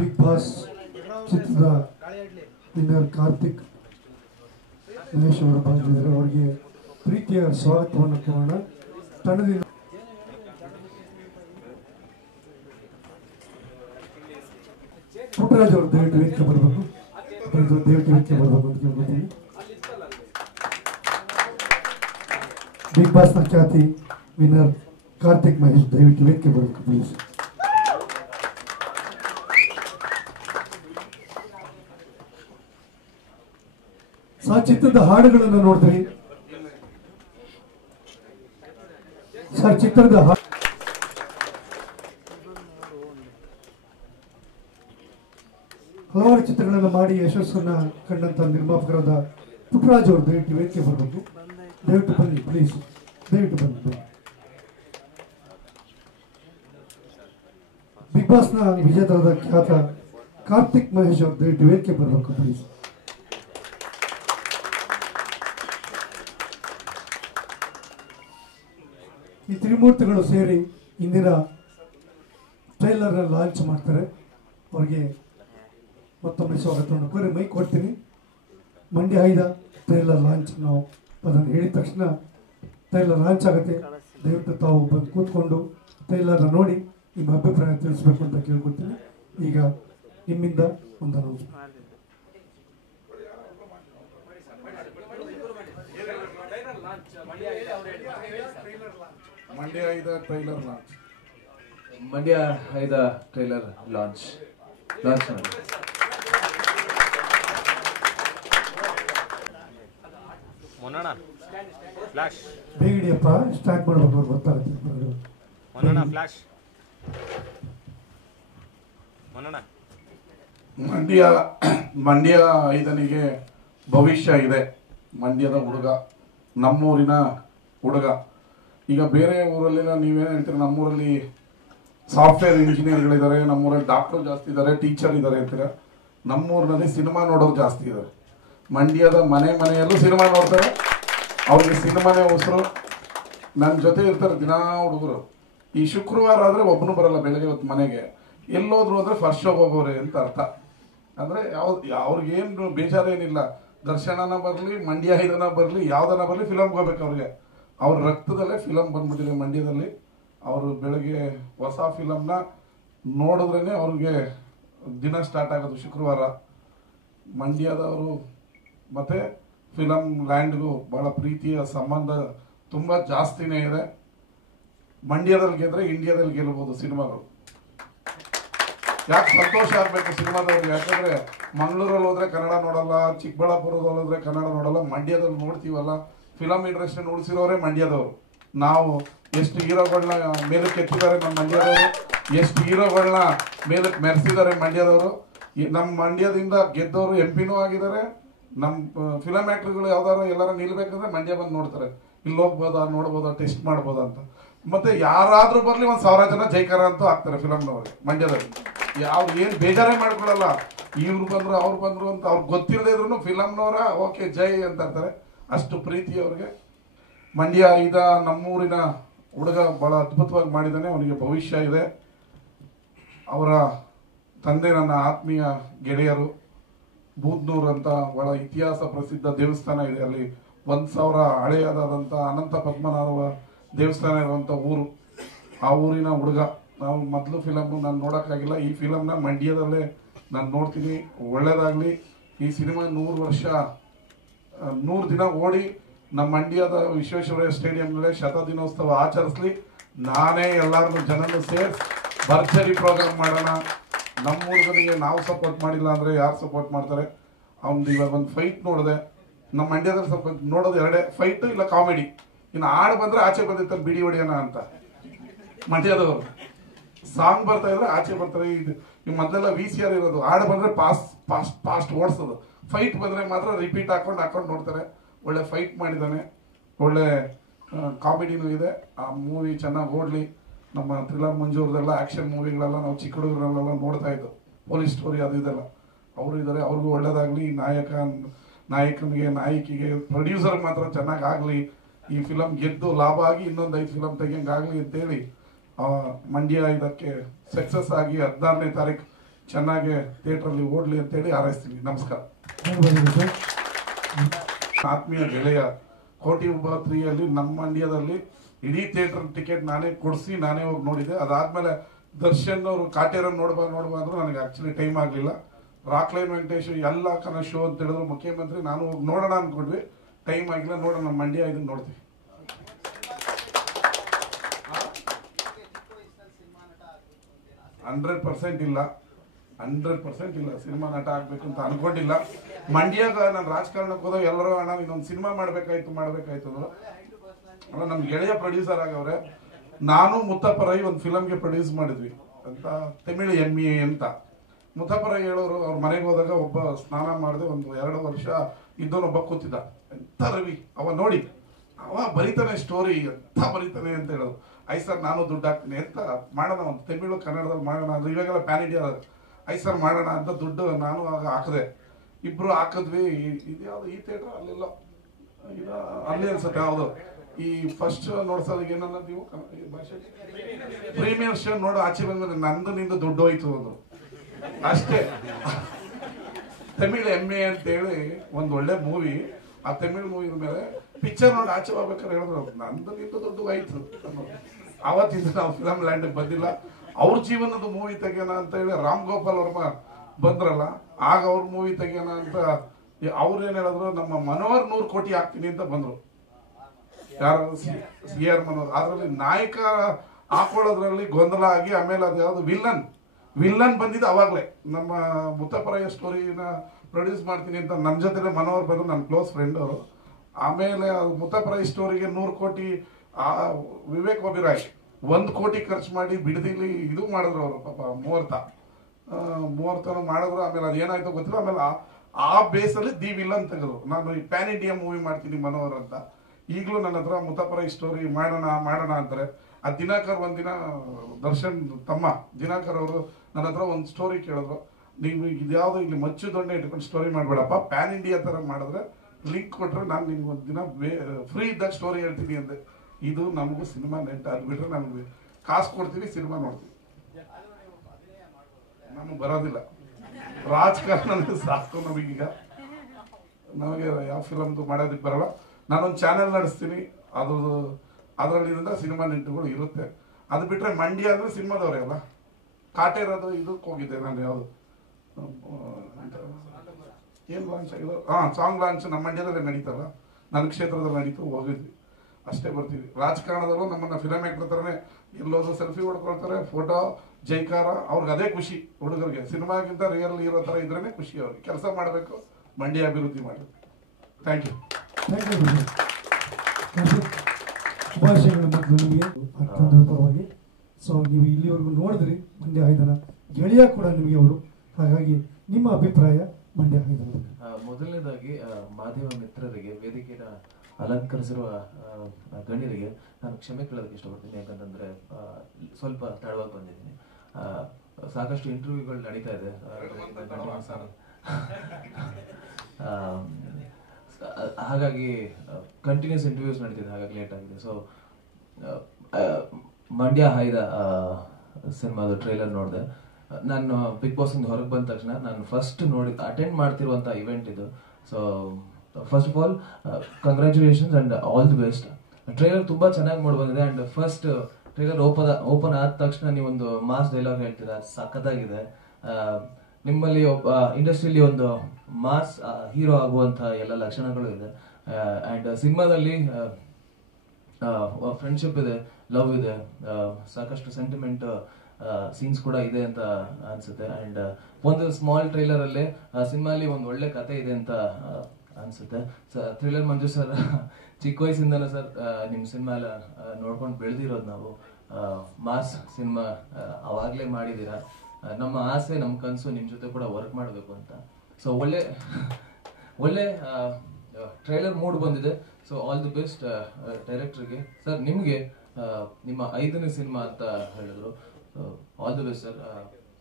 Big boss ಚಿತ್ರದ winner Karthik Mahesh ಅವರು ಬಂದಿದ್ದಾರೆ. ಅವರಿಗೆ ಪ್ರೀತಿಯ ಸ್ವಾಗತವನ್ನು ಕೋರೋಣ. ತಂಡದಿಂದ ಪುಟ್ಟರಾಜ್ ಅವರು ದಯವಿಟ್ಟು ವೇದಿಕೆ ಬರಬೇಕು ಅಂತ ಕೇಳ್ಕೊತೀನಿ. ಬಿಗ್ ಬಾಸ್ನ ಖ್ಯಾತಿ ವಿನ್ನರ್ ಕಾರ್ತಿಕ್ ಮಹೇಶ್ ದಯವಿಟ್ಟು ವೇದಿಕೆ ಬರಬೇಕು ಪ್ಲೀಸ್. ಚಿತ್ರದ ಹಾಡುಗಳನ್ನು ನೋಡಿದ್ರಿ ಸರ್? ಚಿತ್ರದ ಹಲವಾರು ಚಿತ್ರಗಳನ್ನು ಮಾಡಿ ಯಶಸ್ಸನ್ನ ಕಂಡಂತ ನಿರ್ಮಾಪಕರಾದ ಪುಟ್ಟರಾಜ್ ಅವರು ದಯವಿಟ್ಟು ವೇದಿಕೆ ಬರಬೇಕು. ದಯವಿಟ್ಟು ಬನ್ನಿ ಪ್ಲೀಸ್, ದಯವಿಟ್ಟು ಬನ್ನಿ. ಬಿಗ್ ಬಾಸ್ನ ವಿಜೇತರಾದ ಖ್ಯಾತ ಕಾರ್ತಿಕ್ ಮಹೇಶ್ ಅವರು ದಯವಿಟ್ಟು ವೇದಿಕೆ ಬರಬೇಕು ಪ್ಲೀಸ್. ಈ ತ್ರಿಮೂರ್ತಿಗಳು ಸೇರಿ ಇಂದಿನ ಟ್ರೈಲರ್ನ ಲಾಂಚ್ ಮಾಡ್ತಾರೆ. ಅವ್ರಿಗೆ ಮತ್ತೊಮ್ಮೆ ಸ್ವಾಗತವನ್ನು ಕೋರಿ ಮೈಕ್ ಕೊಡ್ತೀನಿ. ಮಂಡ್ಯ 5 ಟ್ರೈಲರ್ ಲಾಂಚ್ ನಾವು ಅದನ್ನು ಹೇಳಿದ ತಕ್ಷಣ ಟ್ರೈಲರ್ ಲಾಂಚ್ ಆಗುತ್ತೆ. ದಯವಿಟ್ಟು ತಾವು ಬಂದು ಕೂತ್ಕೊಂಡು ಟ್ರೈಲರ್ನ ನೋಡಿ ನಿಮ್ಮ ಅಭಿಪ್ರಾಯ ತಿಳಿಸ್ಬೇಕು ಅಂತ ಕೇಳ್ಕೊಳ್ತೀನಿ. ಈಗ ನಿಮ್ಮಿಂದ ಒಂದು announce. Mandya 5 trailer launch. Mandya 5 trailer launch ಮಾಡಿ. ಮೊನ್ನಣ್ಣ ಫ್ಲಾಶ್ ಬೇಗಡಿಯಪ್ಪ ಸ್ಟಾರ್ಟ್ ಮಾಡಬೇಕು, ಅವ್ರು ಗೊತ್ತಾಗುತ್ತೆ. ಮೊನ್ನಣ್ಣ ಫ್ಲಾಶ್ ಮೊನ್ನಣ್ಣ. ಮಂಡ್ಯ 5ನಿಗೆ ಭವಿಷ್ಯ ಇದೆ. ಮಂಡ್ಯದ ಹುಡುಗ, ನಮ್ಮೂರಿನ ಹುಡುಗ. ಈಗ ಬೇರೆ ಊರಲ್ಲಿನ ನೀವೇನು ಹೇಳ್ತೀರ, ನಮ್ಮೂರಲ್ಲಿ ಸಾಫ್ಟ್ವೇರ್ ಇಂಜಿನಿಯರ್ಗಳಿದ್ದಾರೆ, ನಮ್ಮೂರಲ್ಲಿ ಡಾಕ್ಟರ್ ಜಾಸ್ತಿ ಇದ್ದಾರೆ, ಟೀಚರ್ ಇದ್ದಾರೆ ಅಂತೀರ. ನಮ್ಮೂರಿನಲ್ಲಿ ಸಿನಿಮಾ ನೋಡೋರು ಜಾಸ್ತಿ ಇದ್ದಾರೆ. ಮಂಡ್ಯದ ಮನೆಯಲ್ಲೂ ಸಿನಿಮಾ ನೋಡ್ತಾರೆ. ಅವ್ರಿಗೆ ಸಿನಿಮಾನೇ ಉಸಿರು. ನನ್ನ ಜೊತೆ ಇರ್ತಾರೆ ದಿನಾ ಹುಡುಗರು. ಈ ಶುಕ್ರವಾರ ಆದರೆ ಒಬ್ಬನು ಬರಲ್ಲ ಬೆಳಗ್ಗೆ ಹೊತ್ತು ಮನೆಗೆ. ಎಲ್ಲೋದ್ರು ಅಂದರೆ ಫಸ್ಟ್ ಶೋಗೆ ಹೋಗೋರೆ ಅಂತ ಅರ್ಥ. ಅಂದರೆ ಅವ್ರಿಗೇನು ಬೇಜಾರೇನಿಲ್ಲ. ದರ್ಶನನ ಬರಲಿ, ಮಂಡ್ಯ 5 ಬರಲಿ, ಯಾವ್ದನ ಬರಲಿ, ಫಿಲಮ್ಗೆ ಹೋಗ್ಬೇಕು ಅವ್ರಿಗೆ. ಅವ್ರ ರಕ್ತದಲ್ಲೇ ಫಿಲಮ್ ಬಂದ್ಬಿಟ್ಟಿದೆ ಮಂಡ್ಯದಲ್ಲಿ. ಅವರು ಬೆಳಗ್ಗೆ ಹೊಸ ಫಿಲಮ್ನ ನೋಡಿದ್ರೇ ಅವ್ರಿಗೆ ದಿನ ಸ್ಟಾರ್ಟ್ ಆಗೋದು ಶುಕ್ರವಾರ. ಮಂಡ್ಯದವರು ಮತ್ತು ಫಿಲಮ್ ಲ್ಯಾಂಡ್ಗೂ ಭಾಳ ಪ್ರೀತಿಯ ಸಂಬಂಧ ತುಂಬ ಜಾಸ್ತಿನೇ ಇದೆ. ಮಂಡ್ಯದಲ್ಲಿ ಗೆದ್ರೆ ಇಂಡಿಯಾದಲ್ಲಿ ಗೆಲ್ಬೋದು ಸಿನಿಮಾಗಳು. ಯಾಕೆ ಸಂತೋಷ ಆಗಬೇಕು ಸಿನಿಮಾದವ್ರಿಗೆ? ಯಾಕಂದರೆ ಮಂಗಳೂರಲ್ಲಿ ಹೋದರೆ ಕನ್ನಡ ನೋಡಲ್ಲ, ಚಿಕ್ಕಬಳ್ಳಾಪುರದಲ್ಲಿ ಹೋದರೆ ಕನ್ನಡ ನೋಡಲ್ಲ, ಮಂಡ್ಯದಲ್ಲಿ ನೋಡ್ತೀವಲ್ಲ. ಫಿಲಮ್ ಇಂಡಸ್ಟ್ರಿನ ಉಳಿಸಿರೋರೇ ಮಂಡ್ಯದವರು. ನಾವು ಎಷ್ಟು ಹೀರೋಗಳನ್ನ ಮೇಲಕ್ಕೆ ಎತ್ತಿದ್ದಾರೆ ನಮ್ಮ ಮಂಡ್ಯದವರು, ಎಷ್ಟು ಹೀರೋಗಳನ್ನ ಮೇಲಕ್ಕೆ ಮೆರೆಸಿದ್ದಾರೆ ಮಂಡ್ಯದವರು. ನಮ್ಮ ಮಂಡ್ಯದಿಂದ ಗೆದ್ದವರು MP ಆಗಿದ್ದಾರೆ. ನಮ್ಮ ಫಿಲಮ್ ಆ್ಯಕ್ಟ್ರಿಗಳು ಯಾವ್ದಾರು ಎಲ್ಲಾರು ನಿಲ್ಬೇಕಂದ್ರೆ ಮಂಡ್ಯ ಬಂದು ನೋಡ್ತಾರೆ. ಇಲ್ಲಿ ಹೋಗ್ಬೋದಾ, ನೋಡ್ಬೋದಾ, ಟೆಸ್ಟ್ ಮಾಡ್ಬೋದಾ ಅಂತ. ಮತ್ತೆ ಯಾರಾದ್ರೂ ಬರಲಿ 1000 ಜನ ಜೈಕಾರ ಅಂತೂ ಆಗ್ತಾರೆ ಫಿಲಮ್ನವ್ರಿಗೆ ಮಂಡ್ಯದಲ್ಲಿ. ಅವ್ರು ಏನು ಬೇಜಾರೇ ಮಾಡ್ಕೊಳ್ಳಲ್ಲ. ಇವ್ರು ಬಂದ್ರು ಅವ್ರು ಬಂದ್ರು ಅಂತ ಅವ್ರಿಗೆ ಗೊತ್ತಿಲ್ಲದೆ ಇದ್ರು ಫಿಲಮ್ನವರ ಓಕೆ ಜೈ ಅಂತ ಅಂತಾರೆ. ಅಷ್ಟು ಪ್ರೀತಿ ಅವ್ರಿಗೆ. ಮಂಡ್ಯ 5 ನಮ್ಮೂರಿನ ಹುಡುಗ ಭಾಳ ಅದ್ಭುತವಾಗಿ ಮಾಡಿದ್ದಾನೆ. ಅವನಿಗೆ ಭವಿಷ್ಯ ಇದೆ. ಅವರ ತಂದೆ ನನ್ನ ಆತ್ಮೀಯ ಗೆಳೆಯರು. ಬೂದ್ನೂರು ಅಂತ ಭಾಳ ಇತಿಹಾಸ ಪ್ರಸಿದ್ಧ ದೇವಸ್ಥಾನ ಇದೆ. ಅಲ್ಲಿ 1000 ಹಳೆಯದಾದಂಥ ಅನಂತ ಪದ್ಮನಾಭ ದೇವಸ್ಥಾನ ಇರುವಂಥ ಊರು. ಆ ಊರಿನ ಹುಡುಗ. ನಾವು ಮೊದಲು ಫಿಲಮ್ ನಾನು ನೋಡೋಕ್ಕಾಗಿಲ್ಲ. ಈ ಫಿಲಮ್ನ ಮಂಡ್ಯದಲ್ಲೇ ನಾನು ನೋಡ್ತೀನಿ. ಒಳ್ಳೇದಾಗಲಿ. ಈ ಸಿನಿಮಾ 100 ದಿನ ಓಡಿ ನಮ್ಮ ಮಂಡ್ಯದ ವಿಶ್ವೇಶ್ವರಯ್ಯ ಸ್ಟೇಡಿಯಂನಲ್ಲಿ ಶತದಿನೋತ್ಸವ ಆಚರಿಸ್ಲಿ. ನಾನೇ ಎಲ್ಲರನ್ನೂ ಜನನ್ನು ಸೇರಿಸಿ ಭರ್ಜರಿ ಪ್ರೋಗ್ರಾಮ್ ಮಾಡೋಣ. ನಮ್ಮ ಹುಡುಗನಿಗೆ ನಾವು ಸಪೋರ್ಟ್ ಮಾಡಿಲ್ಲ ಅಂದರೆ ಯಾರು ಸಪೋರ್ಟ್ ಮಾಡ್ತಾರೆ? ಅವ್ನು ಇವಾಗ ಒಂದು ಫೈಟ್ ನೋಡಿದೆ ನಮ್ಮ ಮಂಡ್ಯದಲ್ಲಿ. ಸ್ವಲ್ಪ ನೋಡೋದು 2 ಫೈಟು ಇಲ್ಲ ಕಾಮಿಡಿ. ಇನ್ನು ಹಾಡು ಬಂದರೆ ಆಚೆ ಬಂದಿರ್ತಾರೆ ಬಿಡಿ ಹೊಡಿಯೋಣ ಅಂತ. ಮಂಡ್ಯದವರು ಸಾಂಗ್ ಬರ್ತಾ ಇದ್ರೆ ಆಚೆ ಬರ್ತಾರೆ. ಇದು ಮೊದಲೆಲ್ಲ VCR ಇರೋದು. ಹಾಡು ಬಂದರೆ ಫಾಸ್ಟ್ ಓಡಿಸೋದು. ಫೈಟ್ ಬಂದರೆ ಮಾತ್ರ ರಿಪೀಟ್ ಹಾಕೊಂಡು ನೋಡ್ತಾರೆ. ಒಳ್ಳೆ ಫೈಟ್ ಮಾಡಿದ್ದಾನೆ. ಒಳ್ಳೆ ಕಾಮಿಡಿನೂ ಇದೆ. ಆ ಮೂವಿ ಚೆನ್ನಾಗಿ ಓಡಲಿ. ನಮ್ಮ ಥ್ರಿಲ್ಲರ್ ಮಂಜೂರ್ದೆಲ್ಲ ಆ್ಯಕ್ಷನ್ ಮೂವಿಗಳೆಲ್ಲ ನಾವು ಚಿಕ್ಕ ಹುಡುಗರಲ್ಲೆಲ್ಲ ನೋಡ್ತಾ ಇದ್ದು. ಪೊಲೀಸ್ ಸ್ಟೋರಿ ಅದು ಇದೆಲ್ಲ ಅವರು ಇದ್ದಾರೆ. ಅವ್ರಿಗೂ ಒಳ್ಳೇದಾಗಲಿ. ನಾಯಕನಿಗೆ, ನಾಯಕಿಗೆ, ಪ್ರೊಡ್ಯೂಸರ್ಗೆ ಮಾತ್ರ ಚೆನ್ನಾಗಿ ಆಗಲಿ. ಈ ಫಿಲಮ್ ಗೆದ್ದು ಲಾಭ ಆಗಿ ಇನ್ನೊಂದು 5 ಫಿಲಮ್ ತೆಗಿಯಂಗಾಗಲಿ ಅಂತೇಳಿ ಮಂಡ್ಯ ಇದಕ್ಕೆ ಸಕ್ಸಸ್ ಆಗಿ 16ನೇ ತಾರೀಕು ಚೆನ್ನಾಗಿ ಥಿಯೇಟ್ರಲ್ಲಿ ಓಡಲಿ ಅಂತೇಳಿ ಹಾರೈಸ್ತೀನಿ. ನಮಸ್ಕಾರ. ಆತ್ಮೀಯ ಗೆಳೆಯ ಕೋಟಿ ಒಬ್ಬ 3 ನಮ್ಮ ಮಂಡ್ಯದಲ್ಲಿ ಇಡೀ ಥಿಯೇಟರ್ ಟಿಕೆಟ್ ನಾನೇ ಕೊಡಿಸಿ ನಾನೇ ಹೋಗಿ ನೋಡಿದೆ. ಅದಾದ್ಮೇಲೆ ದರ್ಶನ್ ಅವರು ಕಾಟೇರನ್ನು ನೋಡ್ಬಾರ್ದು ನನಗೆ ಆಕ್ಚುಲಿ ಟೈಮ್ ಆಗಲಿಲ್ಲ. ರಾಕ್ಲೈನ್ ವೆಂಕಟೇಶ್ ಎಲ್ಲ ಕನ ಶೋ ಅಂತ ಹೇಳಿದ್ರು ಮುಖ್ಯಮಂತ್ರಿ. ನಾನು ಹೋಗಿ ನೋಡೋಣ ಅಂದ್ಕೊಂಡ್ವಿ, ಟೈಮ್ ಆಗಿಲ್ಲ. ನೋಡೋಣ, ನಮ್ಮ ಮಂಡ್ಯ ಇದನ್ನು ನೋಡ್ತೀವಿ. 100% ಇಲ್ಲ, 100% ಇಲ್ಲ. ಸಿನಿಮಾ ನಟ ಆಗ್ಬೇಕು ಅಂತ ಅನ್ಕೊಂಡಿಲ್ಲ. ಮಂಡ್ಯದ ನಾನು ರಾಜಕಾರಣಕ್ಕೆ ಹೋದಾಗ ಎಲ್ಲರೂ ಅಣ್ಣ ನೀನೊಂದು ಸಿನಿಮಾ ಮಾಡ್ಬೇಕಾಯ್ತು ಅಂದ್ರು. ಅಲ್ಲ, ನಮ್ಮ ಗೆಳೆಯ ಪ್ರೊಡ್ಯೂಸರ್ ಆಗವ್ರೆ. ನಾನು ಮುತ್ತಪ್ಪರೈ ಒಂದು ಫಿಲಮ್ಗೆ ಪ್ರೊಡ್ಯೂಸ್ ಮಾಡಿದ್ವಿ ಅಂತ, ತಮಿಳು ME ಅಂತ. ಮುತ್ತಪ್ಪರೈ ಹೇಳೋರು ಅವ್ರ ಮನೆಗೆ ಹೋದಾಗ ಒಬ್ಬ ಸ್ನಾನ ಮಾಡದೆ 1-2 ವರ್ಷ ಇದ್ದವನೊಬ್ಬ ಕೂತಿದ್ದ. ಎಂತ ರವಿ ಅವ ನೋಡಿ, ಅವ ಬರೀತಾನೆ ಸ್ಟೋರಿ, ಎಂತ ಬರೀತಾನೆ ಅಂತ ಹೇಳೋದು. ಸರ್ ನಾನು ದುಡ್ಡು ಹಾಕ್ತೀನಿ ಅಂತ, ಮಾಡೋಣ ಒಂದು ತಮಿಳು ಕನ್ನಡದಲ್ಲಿ ಮಾಡೋಣ ಅಂದ್ರೆ ಇವಾಗೆಲ್ಲ ಪ್ಯಾನ್ ಇಂಡಿಯಾ ಸರ್ ಮಾಡೋಣ ಅಂತ ದುಡ್ಡು ನಾನು ಆಗ ಹಾಕಿದೆ. ಇಬ್ರು ಹಾಕಿದ್ವಿ. ಇದ್ಯಾವುದು ಈ ಥಿಯೇಟರ್ ಅಲ್ಲೆಲ್ಲ ಅಲ್ಲಿ ಅನ್ಸುತ್ತೆ ಯಾವುದು ಈ ಫಸ್ಟ್ ನೋಡ್ಸೋದು ಏನನ್ನ ನೀವು ಭಾಷೆ ಪ್ರೀಮಿಯರ್ ಶೋ ನೋಡು ಆಚೆ ಬಂದ್ರೆ ನಂದು ನಿಂದು ದುಡ್ಡು ಹೋಯ್ತು ಅಂದ್ರು ಅಷ್ಟೇ. ತಮಿಳ್ ME ಅಂತೇಳಿ ಒಂದು ಒಳ್ಳೆ ಮೂವಿ. ಆ ತಮಿಳ್ ಮೂವಿ ಮೇಲೆ ಪಿಕ್ಚರ್ ನೋಡಿ ಆಚೆ ಹೋಗ್ಬೇಕಾದ್ರೆ ಹೇಳಿದ್ರು ನಂದು ನಿಂದು ದುಡ್ಡು ಹೋಯ್ತು. ಅವತ್ತಿಂದ ನಾವು ಫಿಲಮ್ ಲ್ಯಾಂಡ್ ಬಂದಿಲ್ಲ. ಅವ್ರ ಜೀವನದ ಮೂವಿ ತೆಗಿಯೋಣ ಅಂತ ಹೇಳಿ ರಾಮ್ ಗೋಪಾಲ್ ವರ್ಮ ಬಂದ್ರಲ್ಲ, ಆಗ ಅವ್ರ ಮೂವಿ ತೆಗಿಯೋಣ ಅಂತ ಅವ್ರು ಏನ್ ಹೇಳಿದ್ರು, ನಮ್ಮ ಮನೋಹರ್ 100 ಕೋಟಿ ಹಾಕ್ತೀನಿ ಅಂತ ಬಂದ್ರು. ಯಾರು CR ಮನೋಹರ್. ಅದ್ರಲ್ಲಿ ನಾಯಕ ಹಾಕೊಳ್ಳೋದ್ರಲ್ಲಿ ಗೊಂದಲ ಆಗಿ ಆಮೇಲೆ ಅದು ಯಾವ್ದು ವಿಲ್ಲನ್ ಬಂದಿದ್ದು ಅವಾಗ್ಲೇ. ನಮ್ಮ ಮುತ್ತಪ್ಪರಯ್ಯ ಸ್ಟೋರಿನ ಪ್ರೊಡ್ಯೂಸ್ ಮಾಡ್ತೀನಿ ಅಂತ ನನ್ನ ಜೊತೆ ಮನೋಹರ್ ಬಂದ್ರು, ನನ್ನ ಕ್ಲೋಸ್ ಫ್ರೆಂಡ್ ಅವರು. ಆಮೇಲೆ ಮುತ್ತಪ್ಪರಯ್ಯ ಸ್ಟೋರಿಗೆ 100 ಕೋಟಿ ವಿವೇಕ್ ಒಬಿರಾಯ್ 1 ಕೋಟಿ ಖರ್ಚು ಮಾಡಿ ಬಿಡದಿಲಿ ಇದು ಮಾಡಿದ್ರು ಅವರು ಪಾಪ ಮುಹೂರ್ತನ ಮಾಡಿದ್ರು. ಆಮೇಲೆ ಅದೇನಾಯ್ತು ಗೊತ್ತಿಲ್ಲ. ಆಮೇಲೆ ಆ ಬೇಸಲ್ಲಿ ದಿ ವಿಲ್ಲನ್ ತೆಗೆದ್ರು. ನಾನು ಈ ಪ್ಯಾನ್ ಇಂಡಿಯಾ ಮೂವಿ ಮಾಡ್ತೀನಿ ಮನೋಹರ್ ಅಂತ. ಈಗಲೂ ನನ್ನ ಹತ್ರ ಮುತ್ತಪ್ಪರಯ್ಯ ಸ್ಟೋರಿ ಮಾಡೋಣ ಅಂತಾರೆ. ಆ ದಿನಾಕರ್ ಒಂದಿನ ದರ್ಶನ್ ತಮ್ಮ ದಿನಾಕರ್ ಅವರು ನನ್ನ ಹತ್ರ ಒಂದು ಸ್ಟೋರಿ ಕೇಳಿದ್ರು, ನೀವು ಇದ್ಯಾವುದು ಇಲ್ಲಿ ಮಚ್ಚು ದೊಣ್ಣೆ ಇಟ್ಕೊಂಡು ಸ್ಟೋರಿ ಮಾಡಬೇಡಪ್ಪ, ಪ್ಯಾನ್ ಇಂಡಿಯಾ ಥರ ಮಾಡಿದ್ರೆ ಲಿಂಕ್ ಕೊಟ್ಟರೆ ನಾನು ನಿಮ್ಗೆ ಒಂದು ದಿನ ಫ್ರೀ ಇದ್ದಾಗ ಸ್ಟೋರಿ ಹೇಳ್ತೀನಿ ಅಂದೆ. ಇದು ನಮಗೂ ಸಿನಿಮಾ ನೆಟ್ ಆಗ್ಬಿಟ್ರೆ ನಮ್ಗೆ ಕಾಸು ಕೊಡ್ತೀವಿ, ಸಿನಿಮಾ ನೋಡ್ತೀವಿ. ನಮಗೆ ಬರೋದಿಲ್ಲ ರಾಜಕಾರಣ ಸಾಕು ನಮಗೀಗ. ನಮಗೆ ಯಾವ ಫಿಲಮ್ದು ಮಾಡೋದಕ್ಕೆ ಬರಲ್ಲ. ನಾನೊಂದು ಚಾನೆಲ್ ನಡೆಸ್ತೀನಿ, ಅದರಲ್ಲಿಂದ ಸಿನಿಮಾ ನೆಂಟುಗಳು ಇರುತ್ತೆ. ಅದು ಬಿಟ್ಟರೆ ಮಂಡ್ಯ ಅಂದರೆ ಸಿನಿಮಾದವ್ರೆ ಅಲ್ಲ. ಕಾಟೇರದು ಇದಕ್ಕೆ ಹೋಗಿದ್ದೆ ನಾನು, ಯಾವುದು ಏನು ಲಾಂಚ್ ಆಗಿದ್ದು, ಸಾಂಗ್ ಲಾಂಚ್ ನಮ್ಮ ಮಂಡ್ಯದಲ್ಲೇ ನಡೀತಲ್ಲ, ನನ್ನ ಕ್ಷೇತ್ರದಲ್ಲಿ ನಡೀತು, ಹೋಗಿದ್ವಿ ಅಷ್ಟೇ. ಬರ್ತೀವಿ. ರಾಜಕಾರಣದಲ್ಲೂ ನಮ್ಮನ್ನ ಫಿಲಮ್ ಆಕ್ಟರ್ ಥರನೇ ಎಲ್ಲೋದು ಸೆಲ್ಫಿ ಹೊಡ್ಕೊಳ್ತಾರೆ, ಫೋಟೋ ಜೈಕಾರ. ಅವ್ರಿಗೆ ಅದೇ ಖುಷಿ ಹುಡುಗರಿಗೆ. ಸಿನಿಮಾಗಿಂತ ರಿಯಲ್ ಇರೋ ಥರ ಇದ್ರೇ ಖುಷಿ. ಅವ್ರಿಗೆ ಕೆಲಸ ಮಾಡಬೇಕು, ಮಂಡ್ಯ ಅಭಿವೃದ್ಧಿ ಮಾಡಬೇಕು. Thank you. ಶುಭಾಶಯಗಳು ಮೊದಲು ನಿಮಗೆ ಪರವಾಗಿ. ಸೊ ನೀವು ಇಲ್ಲಿವರೆಗೂ ನೋಡಿದ್ರಿ ಮಂಡ್ಯ 5 ಗೆಳೆಯ ಕೂಡ ನಿಮಗೆ ಅವರು. ಹಾಗಾಗಿ ನಿಮ್ಮ ಅಭಿಪ್ರಾಯ ಮಂಡ್ಯ 5? ಮೊದಲನೇದಾಗಿ ಮಾಧ್ಯಮ ಮಿತ್ರರಿಗೆ, ವೇದಿಕೆಯ ಅಲಂಕರಿಸಿರುವ ಗಣ್ಯರಿಗೆ ನಾನು ಕ್ಷಮೆ ಕೇಳೋದಕ್ಕೆ ಇಷ್ಟಪಡ್ತೀನಿ. ಯಾಕಂತಂದ್ರೆ ಸ್ವಲ್ಪ ತಡವಾಗಿ ಬಂದಿದ್ದೀನಿ. ಸಾಕಷ್ಟು ಇಂಟರ್ವ್ಯೂಗಳು ನಡೀತಾ ಇದೆ. ಹಾಗಾಗಿ ಕಂಟಿನ್ಯೂಸ್ ಇಂಟರ್ವ್ಯೂಸ್ ನಡೀತಿದೆ, ಹಾಗಾಗಿ ಲೇಟ್ ಆಗಿದೆ. ಸೊ ಮಂಡ್ಯ 5 ಸಿನಿಮಾದ ಟ್ರೈಲರ್ ನೋಡಿದೆ ನಾನು. ಬಿಗ್ ಬಾಸ್ ಇಂದ ಹೊರಗೆ ಬಂದ ತಕ್ಷಣ ನಾನು ಫಸ್ಟ್ ಅಟೆಂಡ್ ಮಾಡ್ತಿರುವಂಥ ಇವೆಂಟ್ ಇದು. So first of all congratulations and all the best. Trailer ತುಂಬಾ ಚೆನ್ನಾಗಿ ಮೂಡಿ ಬಂದಿದೆ. ಅಂಡ್ ಫಸ್ಟ್ ಟ್ರೈಲರ್ ಓಪನ್ ಆದ ತಕ್ಷಣ ನೀವೊಂದು ಮಾಸ್ ಡೈಲಾಗ್ ಹೇಳ್ತೀರಾ, ಸಖತ್ತಾಗಿದೆ. ನಿಮ್ಮಲ್ಲಿ ಒಬ್ಬ ಇಂಡಸ್ಟ್ರಿಯಲ್ಲಿ ಒಂದು ಮಾಸ್ ಹೀರೋ ಆಗುವಂತ ಎಲ್ಲ ಲಕ್ಷಣಗಳು ಇದೆ. ಅಂಡ್ ಸಿನಿಮಾದಲ್ಲಿ ಫ್ರೆಂಡ್ಶಿಪ್ ಇದೆ, ಲವ್ ಇದೆ, ಸಾಕಷ್ಟು ಸೆಂಟಿಮೆಂಟ್ ಸೀನ್ಸ್ ಕೂಡ ಇದೆ ಅಂತ ಅನ್ಸುತ್ತೆ. ಅಂಡ್ ಒಂದು ಸ್ಮಾಲ್ ಟ್ರೈಲರ್ ಅಲ್ಲೇ ಸಿನಿಮಾಲಿ ಒಂದು ಒಳ್ಳೆ ಕತೆ ಇದೆ ಅಂತ ಅನ್ಸುತ್ತೆ. ಥ್ರಿಲ್ಲರ್ ಮಂಜು ಸರ್ ಚಿಕ್ಕ ವಯಸ್ಸಿಂದನೂ ಸರ್ ನಿಮ್ಮ ಸಿನಿಮಾ ಎಲ್ಲ ನೋಡ್ಕೊಂಡು ಬೆಳೆದಿರೋದು ನಾವು. ಮಾಸ್ ಸಿನಿಮಾ ಅವಾಗಲೇ ಮಾಡಿದ್ದೀರಾ. ನಮ್ಮ ಆಸೆ, ನಮ್ಮ ಕನಸು ನಿಮ್ಮ ಜೊತೆ ಕೂಡ ವರ್ಕ್ ಮಾಡಬೇಕು ಅಂತ. ಸೊ ಒಳ್ಳೆ ಟ್ರೈಲರ್ ಮೂಡ್ ಬಂದಿದೆ. ಸೊ ಆಲ್ ದಿ ಬೆಸ್ಟ್ ಡೈರೆಕ್ಟರ್ಗೆ. ಸರ್ ನಿಮಗೆ ನಿಮ್ಮ 5ನೇ ಸಿನಿಮಾ ಅಂತ ಹೇಳಿದ್ರು. All the best sir.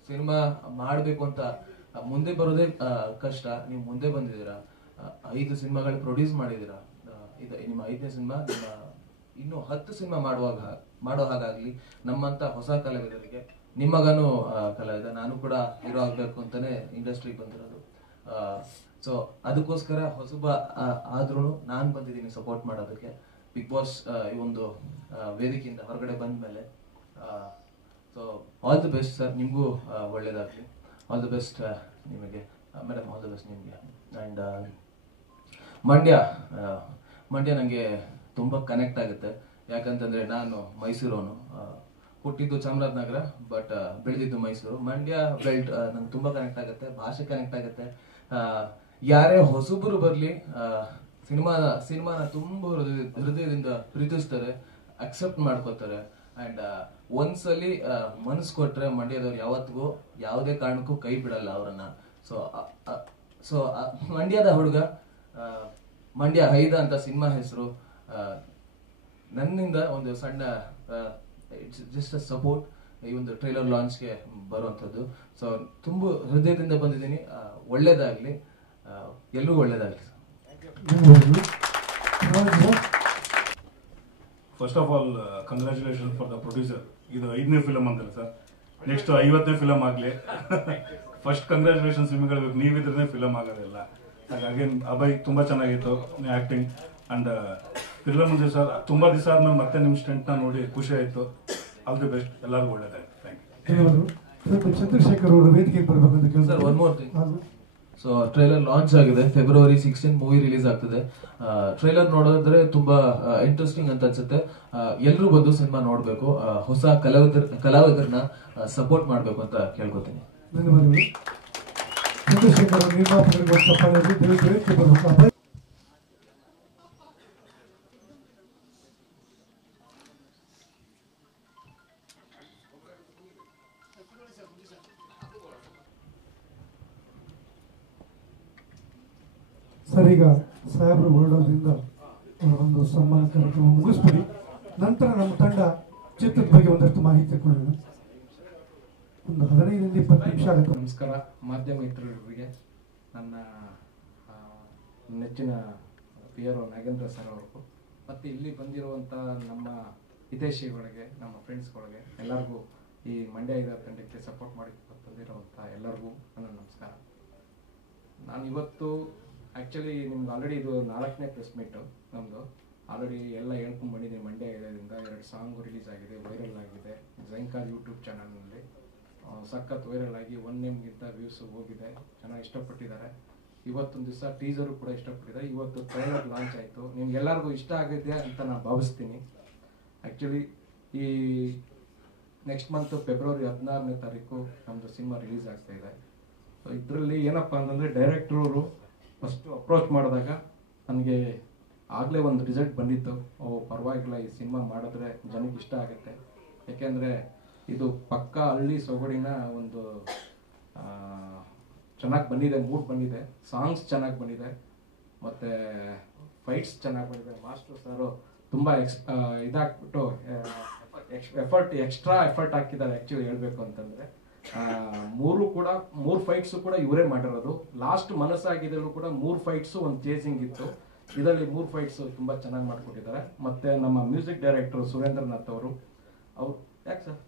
Cinema ಮಾಡಬೇಕು ಅಂತ ಮುಂದೆ ಬರೋದೇ ಕಷ್ಟ. ನೀವು ಮುಂದೆ ಬಂದಿದ್ದೀರಾ, 5 ಸಿನಿಮಾಗಳು ಪ್ರೊಡ್ಯೂಸ್ ಮಾಡಿದ್ದೀರಾ. ಇದು ನಿಮ್ಮ 5ನೇ ಸಿನಿಮಾ. ನಿಮ್ಮ ಇನ್ನೂ 10 ಸಿನಿಮಾ ಮಾಡೋ ಹಾಗಾಗ್ಲಿ. ನಮ್ಮಂತ ಹೊಸ ಕಲಾವಿದರಿಗೆ, ನಿಮ್ಮಗನು ಕಲಾವಿದ, ನಾನು ಕೂಡ ಹೀರೋ ಆಗ್ಬೇಕು ಅಂತಾನೆ ಇಂಡಸ್ಟ್ರಿಗೆ ಬಂದಿರೋದು. ಸೊ ಅದಕ್ಕೋಸ್ಕರ ಹೊಸಬ ಆದ್ರೂ ನಾನು ಬಂದಿದ್ದೀನಿ ಸಪೋರ್ಟ್ ಮಾಡೋದಕ್ಕೆ. ಬಿಗ್ ಬಾಸ್ ಈ ಒಂದು ವೇದಿಕೆಯಿಂದ ಹೊರಗಡೆ ಬಂದ್ಮೇಲೆ so all the best sir, ನಿಮಗೂ ಒಳ್ಳೇದಾಗ್ಲಿ. ಆಲ್ ದಿ ಬೆಸ್ಟ್ ನಿಮಗೆ ಮೇಡಮ್, ಆಲ್ ದಿ ಬೆಸ್ಟ್ ನಿಮಗೆ. ಆ್ಯಂಡ್ ಮಂಡ್ಯ ನನಗೆ ತುಂಬ ಕನೆಕ್ಟ್ ಆಗುತ್ತೆ. ಯಾಕಂತಂದ್ರೆ ನಾನು ಮೈಸೂರವನು, ಹುಟ್ಟಿದ್ದು ಚಾಮರಾಜನಗರ ಬಟ್ ಬೆಳೆದಿದ್ದು ಮೈಸೂರು. ಮಂಡ್ಯ ಬೆಲ್ಟ್ ನಂಗೆ ತುಂಬ ಕನೆಕ್ಟ್ ಆಗುತ್ತೆ, ಭಾಷೆ ಕನೆಕ್ಟ್ ಆಗುತ್ತೆ. ಯಾರೇ ಹೊಸಬರು ಬರಲಿ ಸಿನಿಮಾನ ತುಂಬ ಹೃದಯದಿಂದ ಪ್ರೀತಿಸ್ತಾರೆ, ಅಕ್ಸೆಪ್ಟ್ ಮಾಡ್ಕೋತಾರೆ. ಆ್ಯಂಡ್ ಒಂದ್ಸಲಿ ಮನಸ್ಸು ಕೊಟ್ರೆ ಮಂಡ್ಯದವ್ರು ಯಾವತ್ತಿಗೂ ಯಾವುದೇ ಕಾರಣಕ್ಕೂ ಕೈ ಬಿಡಲ್ಲ ಅವರನ್ನ. ಸೊ ಮಂಡ್ಯದ ಹುಡುಗ, ಮಂಡ್ಯ ಹೈದ ಅಂತ ಸಿನಿಮಾ ಹೆಸರು. ನನ್ನಿಂದ ಒಂದು ಸಣ್ಣ ಜಸ್ಟ್ ಸಪೋರ್ಟ್ ಈ ಒಂದು ಟ್ರೈಲರ್ ಲಾಂಚ್ಗೆ ಬರುವಂಥದ್ದು. ಸೊ ತುಂಬ ಹೃದಯದಿಂದ ಬಂದಿದ್ದೀನಿ. ಒಳ್ಳೇದಾಗ್ಲಿ, ಎಲ್ರಿಗೂ ಒಳ್ಳೇದಾಗ್ಲಿ. First of all congratulation for the producer. ಇದು 5ನೇ ಫಿಲಮ್ ಅಂತಲ್ಲ ಸರ್, ನೆಕ್ಸ್ಟ್ 50ನೇ ಫಿಲಮ್ ಆಗಲಿ. ಫಸ್ಟ್ ಕಂಗ್ರ್ಯಾಚುಲೇಷನ್ಸ್ ನಿಮಗೆ ಹೇಳ್ಬೇಕು, ನೀವಿದ್ರೇ ಫಿಲಮ್ ಆಗೋದಿಲ್ಲ. ಹಾಗಾಗಿ ಅಭಯ್ ತುಂಬ ಚೆನ್ನಾಗಿತ್ತು ಆ್ಯಕ್ಟಿಂಗ್. ಅಂಡ್ ಫಿಲಮ್ ಮುಂದೆ ಸರ್ ತುಂಬ ದಿವಸ ಆದ್ಮೇಲೆ ಮತ್ತೆ ನಿಮ್ಮ ಸ್ಟೆಂಟ್ನ ನೋಡಿ ಖುಷಿ ಆಯಿತು. ಆಲ್ ದಿ ಬೆಸ್ಟ್, ಎಲ್ಲರಿಗೂ ಒಳ್ಳೇದಾಯ್ತು. Thank you. ಚಂದ್ರಶೇಖರ್ ಅವರು ವೇದಿಕೆಗೆ ಬರ್ಬೇಕಂತ ಸರ್, ಕೇಳ್ತಾರೆ. One more thing. So trailer launch ಆಗಿದೆ, February 16 ಮೂವಿ ರಿಲೀಸ್ ಆಗ್ತದೆ. ಟ್ರೈಲರ್ ನೋಡಿದ್ರೆ ತುಂಬಾ ಇಂಟ್ರೆಸ್ಟಿಂಗ್ ಅಂತ ಅನ್ಸುತ್ತೆ. ಎಲ್ಲರೂ ಬಂದು ಸಿನಿಮಾ ನೋಡ್ಬೇಕು, ಹೊಸ ಕಲಾವಿದರನ್ನ ಸಪೋರ್ಟ್ ಮಾಡ್ಬೇಕು ಅಂತ ಕೇಳ್ಕೊತೀನಿ. ಧನ್ಯವಾದಗಳು. ಚಂದ್ರಶೇಖರ್ ಅವರು ನಿರ್ಮಾಪಕರಿಗೆ ಚಪ್ಪಾಳೆ ವೇದಿಕೆ ಬರ್ಬೇಕು. ಸರ್, ಈಗ ಸಾಹೇಬರು ಹೊರಡೋದ್ರಿಂದ ಒಂದು ಸನ್ಮಾನ ಕಾರ್ಯಕ್ರಮ ಮುಗಿಸ್ಬಿಡಿ. ನಂತರ ನಮ್ಮ ತಂಡ ಚಿತ್ರದ ಬಗ್ಗೆ ಒಂದಷ್ಟು ಮಾಹಿತಿ ಕೊಡೋಣ. ಒಂದು 15-20 ನಿಮಿಷ ಆಗುತ್ತೆ. ನಮಸ್ಕಾರ ಮಾಧ್ಯಮ ಮಿತ್ರರಿಗೆ. ನನ್ನ ನೆಚ್ಚಿನ PRO ನಾಗೇಂದ್ರ ಸರ್ ಅವ್ರಿಗೂ, ಮತ್ತು ಇಲ್ಲಿ ಬಂದಿರುವಂಥ ನಮ್ಮ ಹಿತೈಷಿಗಳಿಗೆ, ನಮ್ಮ ಫ್ರೆಂಡ್ಸ್ಗಳಿಗೆ, ಎಲ್ಲರಿಗೂ, ಈ ಮಂಡ್ಯ ಇದರ ತಂಡಕ್ಕೆ ಸಪೋರ್ಟ್ ಮಾಡಿ ಬಂದಿರುವಂಥ ಎಲ್ಲರಿಗೂ ನನ್ನ ನಮಸ್ಕಾರ. ನಾನು ಇವತ್ತು ಆ್ಯಕ್ಚುಲಿ ನಿಮ್ಗೆ ಆಲ್ರೆಡಿ ಇದು 4ನೇ ಪ್ರೆಸ್ ಮೀಟು ನಮ್ಮದು. ಆಲ್ರೆಡಿ ಎಲ್ಲ ಹೇಳ್ಕೊಂಡು ಬಂದಿದ್ದೀನಿ. ಮಂಡ್ಯ ಇದರಿಂದ 2 ಸಾಂಗು ರಿಲೀಸ್ ಆಗಿದೆ, ವೈರಲ್ ಆಗಿದೆ. ಝೈಂಕಾರ್ ಯೂಟ್ಯೂಬ್ ಚಾನಲ್ನಲ್ಲಿ ಸಖತ್ ವೈರಲ್ ಆಗಿ 1 M ವ್ಯೂಸ್ ಹೋಗಿದೆ. ಚೆನ್ನಾಗಿ ಇಷ್ಟಪಟ್ಟಿದ್ದಾರೆ. ಇವತ್ತೊಂದು ದಿವಸ ಟೀಸರು ಕೂಡ ಇಷ್ಟಪಟ್ಟಿದ್ದಾರೆ. ಇವತ್ತು ಟ್ರೈಲರ್ ಲಾಂಚ್ ಆಯಿತು. ನಿಮ್ಗೆಲ್ಲರಿಗೂ ಇಷ್ಟ ಆಗಿದೆ ಅಂತ ನಾನು ಭಾವಿಸ್ತೀನಿ. ಆ್ಯಕ್ಚುಲಿ ಈ ನೆಕ್ಸ್ಟ್ ಮಂತ್ February 16ನೇ ತಾರೀಕು ನಮ್ಮದು ಸಿನಿಮಾ ರಿಲೀಸ್ ಆಗ್ತಾಯಿದೆ. ಸೊ ಇದರಲ್ಲಿ ಏನಪ್ಪ ಅಂತಂದರೆ, ಡೈರೆಕ್ಟ್ರವರು ಫಸ್ಟು ಅಪ್ರೋಚ್ ಮಾಡಿದಾಗ ನನಗೆ ಆಗಲೇ ಒಂದು ರಿಸಲ್ಟ್ ಬಂದಿತ್ತು. ಪರವಾಗಿಲ್ಲ, ಈ ಸಿನಿಮಾ ಮಾಡಿದ್ರೆ ಜನಕ್ಕೆ ಇಷ್ಟ ಆಗುತ್ತೆ. ಯಾಕೆಂದರೆ ಇದು ಪಕ್ಕಾ ಹಳ್ಳಿ ಸೊಗಡಿನ ಒಂದು ಚೆನ್ನಾಗಿ ಬಂದಿದೆ, ಮೂಡ್ ಬಂದಿದೆ. ಸಾಂಗ್ಸ್ ಚೆನ್ನಾಗಿ ಬಂದಿದೆ, ಮತ್ತು ಫೈಟ್ಸ್ ಚೆನ್ನಾಗಿ ಬಂದಿದೆ. ಮಾಸ್ಟರ್ ಸರು ತುಂಬ ಇದಾಗ್ಬಿಟ್ಟು ಎಕ್ಸ್ಟ್ರಾ ಎಫರ್ಟ್ ಹಾಕಿದ್ದಾರೆ ಆ್ಯಕ್ಚುಲಿ ಹೇಳಬೇಕು ಅಂತಂದರೆ. 3 ಫೈಟ್ಸು ಕೂಡ ಇವರೇ ಮಾಡಿರೋದು. ಲಾಸ್ಟ್ ಮನಸ್ಸಾಗಿದ್ದಲ್ಲೂ ಕೂಡ 3 ಫೈಟ್ಸು, ಒಂದು ಚೇಸಿಂಗ್ ಇತ್ತು. ಇದರಲ್ಲಿ 3 ಫೈಟ್ಸು ತುಂಬ ಚೆನ್ನಾಗಿ ಮಾಡಿಕೊಟ್ಟಿದ್ದಾರೆ. ಮತ್ತು ನಮ್ಮ ಮ್ಯೂಸಿಕ್ ಡೈರೆಕ್ಟರ್ ಸುರೇಂದ್ರನಾಥ್ ಅವರು ಯಾಕೆ ಸರ್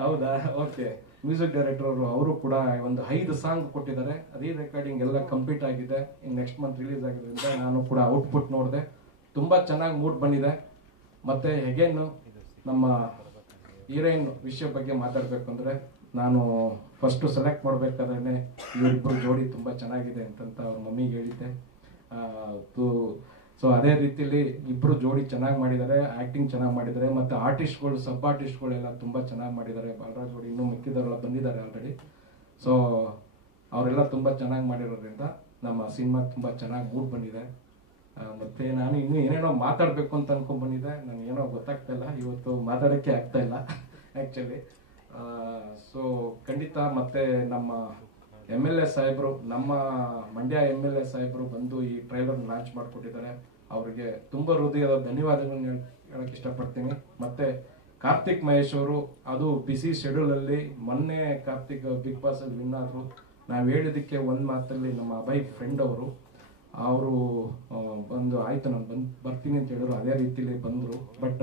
ಹೌದಾ, ಓಕೆ. ಮ್ಯೂಸಿಕ್ ಡೈರೆಕ್ಟರ್ ಅವರು ಕೂಡ ಒಂದು 5 ಸಾಂಗ್ ಕೊಟ್ಟಿದ್ದಾರೆ. ರೆಕಾರ್ಡಿಂಗ್ ಎಲ್ಲ ಕಂಪ್ಲೀಟ್ ಆಗಿದೆ. ಇನ್ನು ನೆಕ್ಸ್ಟ್ ಮಂತ್ ರಿಲೀಸ್ ಆಗಿರೋದ್ರಿಂದ ನಾನು ಕೂಡ ಔಟ್ಪುಟ್ ನೋಡಿದೆ. ತುಂಬ ಚೆನ್ನಾಗಿ ಮೂಡ್ ಬಂದಿದೆ. ಮತ್ತು ಹೇಗೇನು ನಮ್ಮ ಹೀರೋಯಿನ್ ವಿಷಯ ಬಗ್ಗೆ ಮಾತಾಡಬೇಕು ಅಂದರೆ, ನಾನು ಫಸ್ಟು ಸೆಲೆಕ್ಟ್ ಮಾಡಬೇಕಾದ್ರೆ ಇವರಿಬ್ಬರು ಜೋಡಿ ತುಂಬ ಚೆನ್ನಾಗಿದೆ ಅಂತಂತ ಅವ್ರ ಮಮ್ಮಿಗೆ ಹೇಳಿದ್ದೆ. ಸೊ ಅದೇ ರೀತಿಯಲ್ಲಿ ಇಬ್ಬರು ಜೋಡಿ ಚೆನ್ನಾಗಿ ಮಾಡಿದ್ದಾರೆ, ಆ್ಯಕ್ಟಿಂಗ್ ಚೆನ್ನಾಗಿ ಮಾಡಿದ್ದಾರೆ. ಮತ್ತು ಆರ್ಟಿಸ್ಟ್ಗಳು, ಸಬ್ ಆರ್ಟಿಸ್ಟ್ಗಳೆಲ್ಲ ತುಂಬ ಚೆನ್ನಾಗಿ ಮಾಡಿದ್ದಾರೆ. ಬಾಲರಾಜ್ ಜೋಡಿ, ಇನ್ನೂ ಮಿಕ್ಕಿದವರೆಲ್ಲ ಬಂದಿದ್ದಾರೆ ಆಲ್ರೆಡಿ. ಸೊ ಅವರೆಲ್ಲ ತುಂಬ ಚೆನ್ನಾಗಿ ಮಾಡಿರೋದ್ರಿಂದ ನಮ್ಮ ಸಿನಿಮಾ ತುಂಬ ಚೆನ್ನಾಗಿ ಮೂಡ್ ಬಂದಿದೆ. ಮತ್ತು ನಾನು ಇನ್ನೂ ಏನೇನೋ ಮಾತಾಡಬೇಕು ಅಂತ ಅನ್ಕೊಂಡು ಬಂದಿದ್ದೆ. ನನಗೇನೋ ಗೊತ್ತಾಗ್ತಾ ಇಲ್ಲ, ಇವತ್ತು ಮಾತಾಡೋಕ್ಕೆ ಆಗ್ತಾ ಇಲ್ಲ ಆ್ಯಕ್ಚುಲಿ. ಸೊ ಖಂಡಿತ ಮತ್ತೆ ನಮ್ಮ MLA ಸಾಹೇಬರು, ನಮ್ಮ ಮಂಡ್ಯ MLA ಸಾಹೇಬರು ಬಂದು ಈ ಟ್ರೈಲರ್ ಲಾಂಚ್ ಮಾಡಿಕೊಟ್ಟಿದ್ದಾರೆ. ಅವರಿಗೆ ತುಂಬ ಹೃದಯದ ಧನ್ಯವಾದಗಳನ್ನು ಹೇಳಕ್ಕೆ ಇಷ್ಟಪಡ್ತೀನಿ. ಮತ್ತು ಕಾರ್ತಿಕ್ ಮಹೇಶ್ ಅವರು, ಅದು ಬಿಸಿ ಶೆಡ್ಯೂಲಲ್ಲಿ ಮೊನ್ನೆ ಕಾರ್ತಿಕ್ ಬಿಗ್ ಬಾಸಲ್ಲಿ ವಿನ್ ಆದರು. ನಾವು ಹೇಳಿದ್ದಕ್ಕೆ ಒಂದು ಮಾತಲ್ಲಿ ನಮ್ಮ ಅಭಯ್ ಫ್ರೆಂಡ್ ಅವರು ಬಂದು ಆಯಿತು ನಾನು ಬರ್ತೀನಿ ಅಂತ ಹೇಳಿದ್ರು. ಅದೇ ರೀತಿಯಲ್ಲಿ ಬಂದರು. ಬಟ್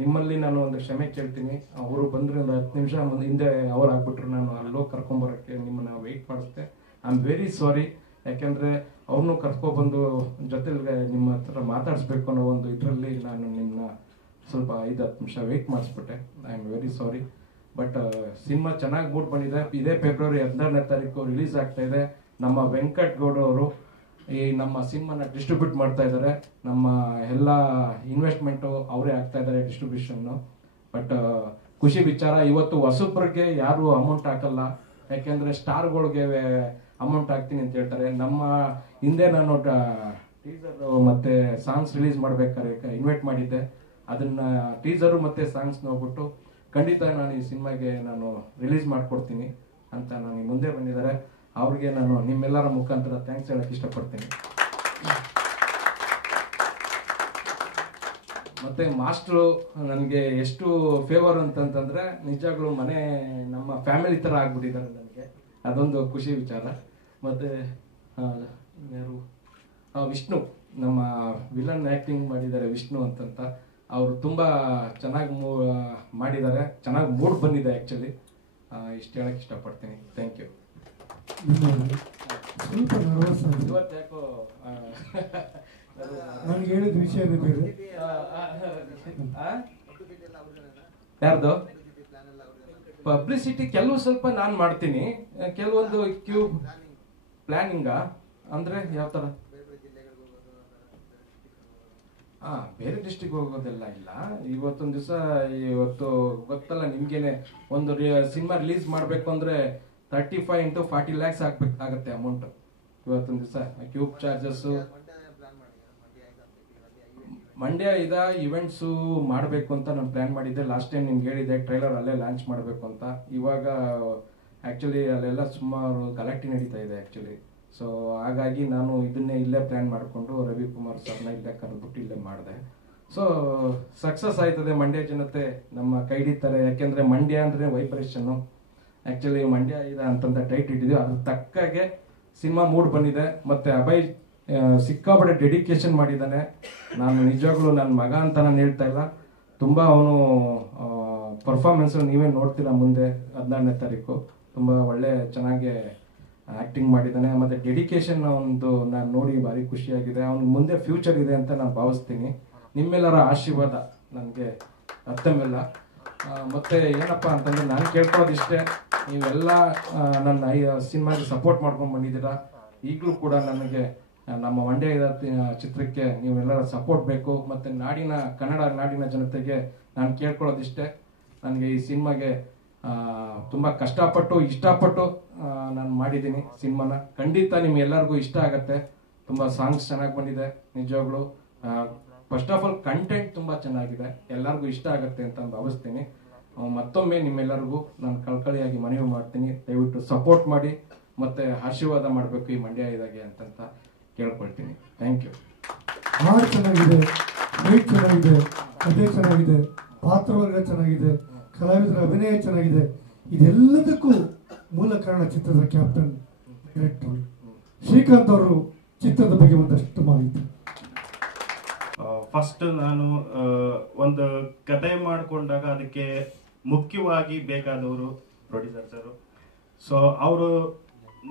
ನಿಮ್ಮಲ್ಲಿ ನಾನು ಒಂದು ಕ್ಷಮೆ ಕೇಳ್ತೀನಿ. ಅವರು ಬಂದರೆ ಒಂದು 10 ನಿಮಿಷ ಹಿಂದೆ ಅವ್ರು ಆಗ್ಬಿಟ್ರು, ನಾನು ಅಲ್ಲೋ ಕರ್ಕೊಂಬರೋಕ್ಕೆ ನಿಮ್ಮನ್ನ ವೆಯ್ಟ್ ಮಾಡಿಸ್ದೆ. I am very sorry. ಯಾಕೆಂದರೆ ಅವ್ರನ್ನೂ ಕರ್ಕೊಬಂದು ಜೊತೆಲಿ ನಿಮ್ಮ ಹತ್ರ ಮಾತಾಡಿಸ್ಬೇಕು ಅನ್ನೋ ಒಂದು ಇದರಲ್ಲಿ ನಾನು ನಿಮ್ಮನ್ನ ಸ್ವಲ್ಪ 5-10 ನಿಮಿಷ ವೆಯ್ಟ್ ಮಾಡಿಸ್ಬಿಟ್ಟೆ. I am very sorry. But cinema ಚೆನ್ನಾಗಿ ಮೂಡ್ ಬಂದಿದೆ. ಇದೇ ಫೆಬ್ರವರಿ 16ನೇ ತಾರೀಕು ರಿಲೀಸ್ ಆಗ್ತಾ ಇದೆ. ನಮ್ಮ ವೆಂಕಟ್ ಗೌಡ ಅವರು ಈ ನಮ್ಮ ಸಿನಿಮಾನ ಡಿಸ್ಟ್ರಿಬ್ಯೂಟ್ ಮಾಡ್ತಾ ಇದ್ದಾರೆ. ನಮ್ಮ ಎಲ್ಲ ಇನ್ವೆಸ್ಟ್ಮೆಂಟು ಅವರೇ ಆಗ್ತಾ ಇದ್ದಾರೆ ಡಿಸ್ಟ್ರಿಬ್ಯೂಷನ್ನು. ಬಟ್ ಖುಷಿ ವಿಚಾರ, ಇವತ್ತು ಹೊಸಬ್ರಿಗೆ ಯಾರು ಅಮೌಂಟ್ ಹಾಕಲ್ಲ, ಯಾಕೆಂದರೆ ಸ್ಟಾರ್ಗಳಿಗೆ ಅಮೌಂಟ್ ಹಾಕ್ತೀನಿ ಅಂತ ಹೇಳ್ತಾರೆ. ನಮ್ಮ ಹಿಂದೆ ನಾನು ಟೀಸರ್ ಮತ್ತು ಸಾಂಗ್ಸ್ ರಿಲೀಸ್ ಮಾಡ್ಬೇಕಾದ್ರೆ ಇನ್ವೈಟ್ ಮಾಡಿದ್ದೆ. ಅದನ್ನು ಟೀಸರು ಮತ್ತು ಸಾಂಗ್ಸ್ ನೋಡ್ಬಿಟ್ಟು ಖಂಡಿತ ನಾನು ಈ ಸಿನಿಮಾಗೆ ನಾನು ರಿಲೀಸ್ ಮಾಡಿಕೊಡ್ತೀನಿ ಅಂತ ನನಗೆ ಮುಂದೆ ಬಂದಿದ್ದಾರೆ. ಅವ್ರಿಗೆ ನಾನು ನಿಮ್ಮೆಲ್ಲರ ಮುಖಾಂತರ ಥ್ಯಾಂಕ್ಸ್ ಹೇಳಕ್ಕೆ ಇಷ್ಟಪಡ್ತೀನಿ. ಮತ್ತೆ ಮಾಸ್ಟ್ರು ನನಗೆ ಎಷ್ಟು ಫೇವರ್ ಅಂತಂತಂದ್ರೆ ನಿಜವಾಗ್ಲೂ ಮನೆ ನಮ್ಮ ಫ್ಯಾಮಿಲಿ ಥರ ಆಗ್ಬಿಟ್ಟಿದ್ದಾರೆ ನನಗೆ. ಅದೊಂದು ಖುಷಿ ವಿಚಾರ. ಮತ್ತೆ ಯಾರು ವಿಷ್ಣು, ನಮ್ಮ ವಿಲನ್ ಆ್ಯಕ್ಟಿಂಗ್ ಮಾಡಿದ್ದಾರೆ ವಿಷ್ಣು ಅಂತಂತ. ಅವರು ತುಂಬ ಚೆನ್ನಾಗಿ ಮಾಡಿದ್ದಾರೆ, ಚೆನ್ನಾಗಿ ಮೂಡ್ ಬಂದಿದೆ ಆ್ಯಕ್ಚುಲಿ. ಇಷ್ಟು ಹೇಳಕ್ಕೆ ಇಷ್ಟಪಡ್ತೀನಿ. Thank you. ಸ್ವಲ್ಪ ನರ್ವಸ್ ಆಗಿದೆ. ಇವತ್ತು ಯಾಕೋ ನನಗೆ ಹೇಳಿದ ವಿಷಯನೇ ಬೇರೆ. ಯಾರ್ದು ಪಬ್ಲಿಸಿಟಿ ಕೆಲವು ಸ್ವಲ್ಪ ನಾನು ಮಾಡ್ತೀನಿ, ಕೆಲವೊಂದು ಪ್ಲಾನಿಂಗ ಅಂದ್ರೆ ಯಾವ ತರ ಬೇರೆ ಡಿಸ್ಟ್ರಿಕ್ಟ್ ಹೋಗೋದೆಲ್ಲ ಇಲ್ಲ. ಇವತ್ತೊಂದು ದಿವಸ ಇವತ್ತು ಗೊತ್ತಲ್ಲ ನಿಮ್ಗೇನೆ, ಒಂದು ಸಿನಿಮಾ ರಿಲೀಸ್ ಮಾಡ್ಬೇಕು ಅಂದ್ರೆ 35 into 40 lakhs ಆಗುತ್ತೆ ಅಮೌಂಟ್. ಇವತ್ತೊಂದು ದಿವಸ ಕ್ಯೂಬ್ ಚಾರ್ಜಸ್ಸು, ಮಂಡ್ಯ ಇವೆಂಟ್ಸು ಮಾಡಬೇಕು ಅಂತ ನಾನು ಪ್ಲಾನ್ ಮಾಡಿದ್ದೆ. ಲಾಸ್ಟ್ ಟೈಮ್ ನಿಮ್ಗೆ ಹೇಳಿದ್ದೆ ಟ್ರೈಲರ್ ಅಲ್ಲೇ ಲಾಂಚ್ ಮಾಡಬೇಕು ಅಂತ. ಇವಾಗ ಆ್ಯಕ್ಚುಲಿ ಅಲ್ಲೆಲ್ಲ ಸುಮಾರು ಗಲಾಟೆ ನಡೀತಾ ಇದೆ ಆ್ಯಕ್ಚುಲಿ. ಸೊ ಹಾಗಾಗಿ ನಾನು ಇದನ್ನೇ ಇಲ್ಲೇ ಪ್ಲ್ಯಾನ್ ಮಾಡಿಕೊಂಡು ರವಿಕುಮಾರ್ ಸರ್ನ ಇಲ್ಲೇ ಕರೆದ್ಬಿಟ್ಟು ಇಲ್ಲೇ ಮಾಡಿದೆ. ಸೊ ಸಕ್ಸಸ್ ಆಯ್ತದೆ. ಮಂಡ್ಯ ಜನತೆ ನಮ್ಮ ಕೈ ಹಿಡಿತಾರೆ. ಯಾಕೆಂದರೆ ಮಂಡ್ಯ ಅಂದರೆ ವೈಬ್ರೇಷನ್ನು. ಆ್ಯಕ್ಚುಲಿ ಮಂಡ್ಯ ಇದೆ ಅಂತಂದ ಟೈಟ್ ಇಟ್ಟಿದ್ವಿ, ಅದ್ರ ತಕ್ಕಾಗೆ ಸಿನಿಮಾ ಮೂಡ್ ಬಂದಿದೆ. ಮತ್ತು ಅಭಯ್ ಸಿಕ್ಕಾಪಟ್ಟೆ ಡೆಡಿಕೇಶನ್ ಮಾಡಿದ್ದಾನೆ. ನಾನು ನಿಜವಾಗ್ಲೂ ನನ್ನ ಮಗ ಅಂತ ನಾನು ಹೇಳ್ತಾ ಇಲ್ಲ, ತುಂಬ ಅವನು ಪರ್ಫಾರ್ಮೆನ್ಸು ನೀವೇ ನೋಡ್ತೀರಾ ಮುಂದೆ 16ನೇ ತಾರೀಕು. ತುಂಬ ಒಳ್ಳೆ ಚೆನ್ನಾಗಿ ಆ್ಯಕ್ಟಿಂಗ್ ಮಾಡಿದ್ದಾನೆ. ಮತ್ತು ಡೆಡಿಕೇಶನ್ ಒಂದು ನಾನು ನೋಡಿ ಭಾರಿ ಖುಷಿಯಾಗಿದೆ. ಅವ್ನಿಗೆ ಮುಂದೆ ಫ್ಯೂಚರ್ ಇದೆ ಅಂತ ನಾನು ಭಾವಿಸ್ತೀನಿ. ನಿಮ್ಮೆಲ್ಲರ ಆಶೀರ್ವಾದ ನನಗೆ ಅರ್ಥಮೆಲ್ಲ. ಮತ್ತು ಏನಪ್ಪ ಅಂತಂದರೆ ನಾನು ಕೇಳ್ಕೊಳ್ಳೋದಿಷ್ಟೇ, ನೀವೆಲ್ಲ ನನ್ನ ಸಿನಿಮಾಗೆ ಸಪೋರ್ಟ್ ಮಾಡ್ಕೊಂಡು ಬಂದಿದ್ದೀರಾ. ಈಗಲೂ ಕೂಡ ನನಗೆ ನಮ್ಮ ಮಂಡ್ಯ ಚಿತ್ರಕ್ಕೆ ನೀವೆಲ್ಲರ ಸಪೋರ್ಟ್ ಬೇಕು. ಮತ್ತು ಕನ್ನಡ ನಾಡಿನ ಜನತೆಗೆ ನಾನು ಕೇಳ್ಕೊಳ್ಳೋದಿಷ್ಟೇ, ನನಗೆ ಈ ಸಿನಿಮಾಗೆ ತುಂಬ ಕಷ್ಟಪಟ್ಟು ಇಷ್ಟಪಟ್ಟು ನಾನು ಮಾಡಿದ್ದೀನಿ ಸಿನಿಮಾನ. ಖಂಡಿತ ನಿಮ್ಗೆಲ್ಲರಿಗೂ ಇಷ್ಟ ಆಗತ್ತೆ. ತುಂಬ ಸಾಂಗ್ಸ್ ಚೆನ್ನಾಗಿ ಬಂದಿದೆ ನಿಜವಾಗ್ಲೂ. ಫಸ್ಟ್ ಆಫ್ ಆಲ್ ಕಂಟೆಂಟ್ ತುಂಬ ಚೆನ್ನಾಗಿದೆ, ಎಲ್ಲರಿಗೂ ಇಷ್ಟ ಆಗುತ್ತೆ ಅಂತ ಭಾವಿಸ್ತೀನಿ. ಮತ್ತೊಮ್ಮೆ ನಿಮ್ಮೆಲ್ಲರಿಗೂ ನಾನು ಕಳಕಳಿಯಾಗಿ ಮನವಿ ಮಾಡ್ತೀನಿ, ದಯವಿಟ್ಟು ಸಪೋರ್ಟ್ ಮಾಡಿ ಮತ್ತು ಆಶೀರ್ವಾದ ಮಾಡಬೇಕು ಈ ಮಂಡ್ಯ ಇದಾಗೆ ಅಂತಂತ ಕೇಳ್ಕೊಳ್ತೀನಿ. Thank you. ಹಾಡು ಚೆನ್ನಾಗಿದೆ, ಫೈಟ್ ಚೆನ್ನಾಗಿದೆ, ಕಥೆ ಚೆನ್ನಾಗಿದೆ, ಪಾತ್ರವರ್ಗ ಚೆನ್ನಾಗಿದೆ, ಕಲಾವಿದರ ಅಭಿನಯ ಚೆನ್ನಾಗಿದೆ. ಇದೆಲ್ಲದಕ್ಕೂ ಮೂಲ ಕಾರಣ ಚಿತ್ರದ ಕ್ಯಾಪ್ಟನ್ ಡೈರೆಕ್ಟರ್ ಶ್ರೀಕಾಂತ್ ಅವರು. ಚಿತ್ರದ ಬಗ್ಗೆ ಒಂದಷ್ಟು ಮಾಹಿತಿ. ಫಸ್ಟ್ ನಾನು ಒಂದು ಕತೆ ಮಾಡಿಕೊಂಡಾಗ ಅದಕ್ಕೆ ಮುಖ್ಯವಾಗಿ ಬೇಕಾದವರು ಪ್ರೊಡ್ಯೂಸರ್ ಸರ್. ಸೊ ಅವರು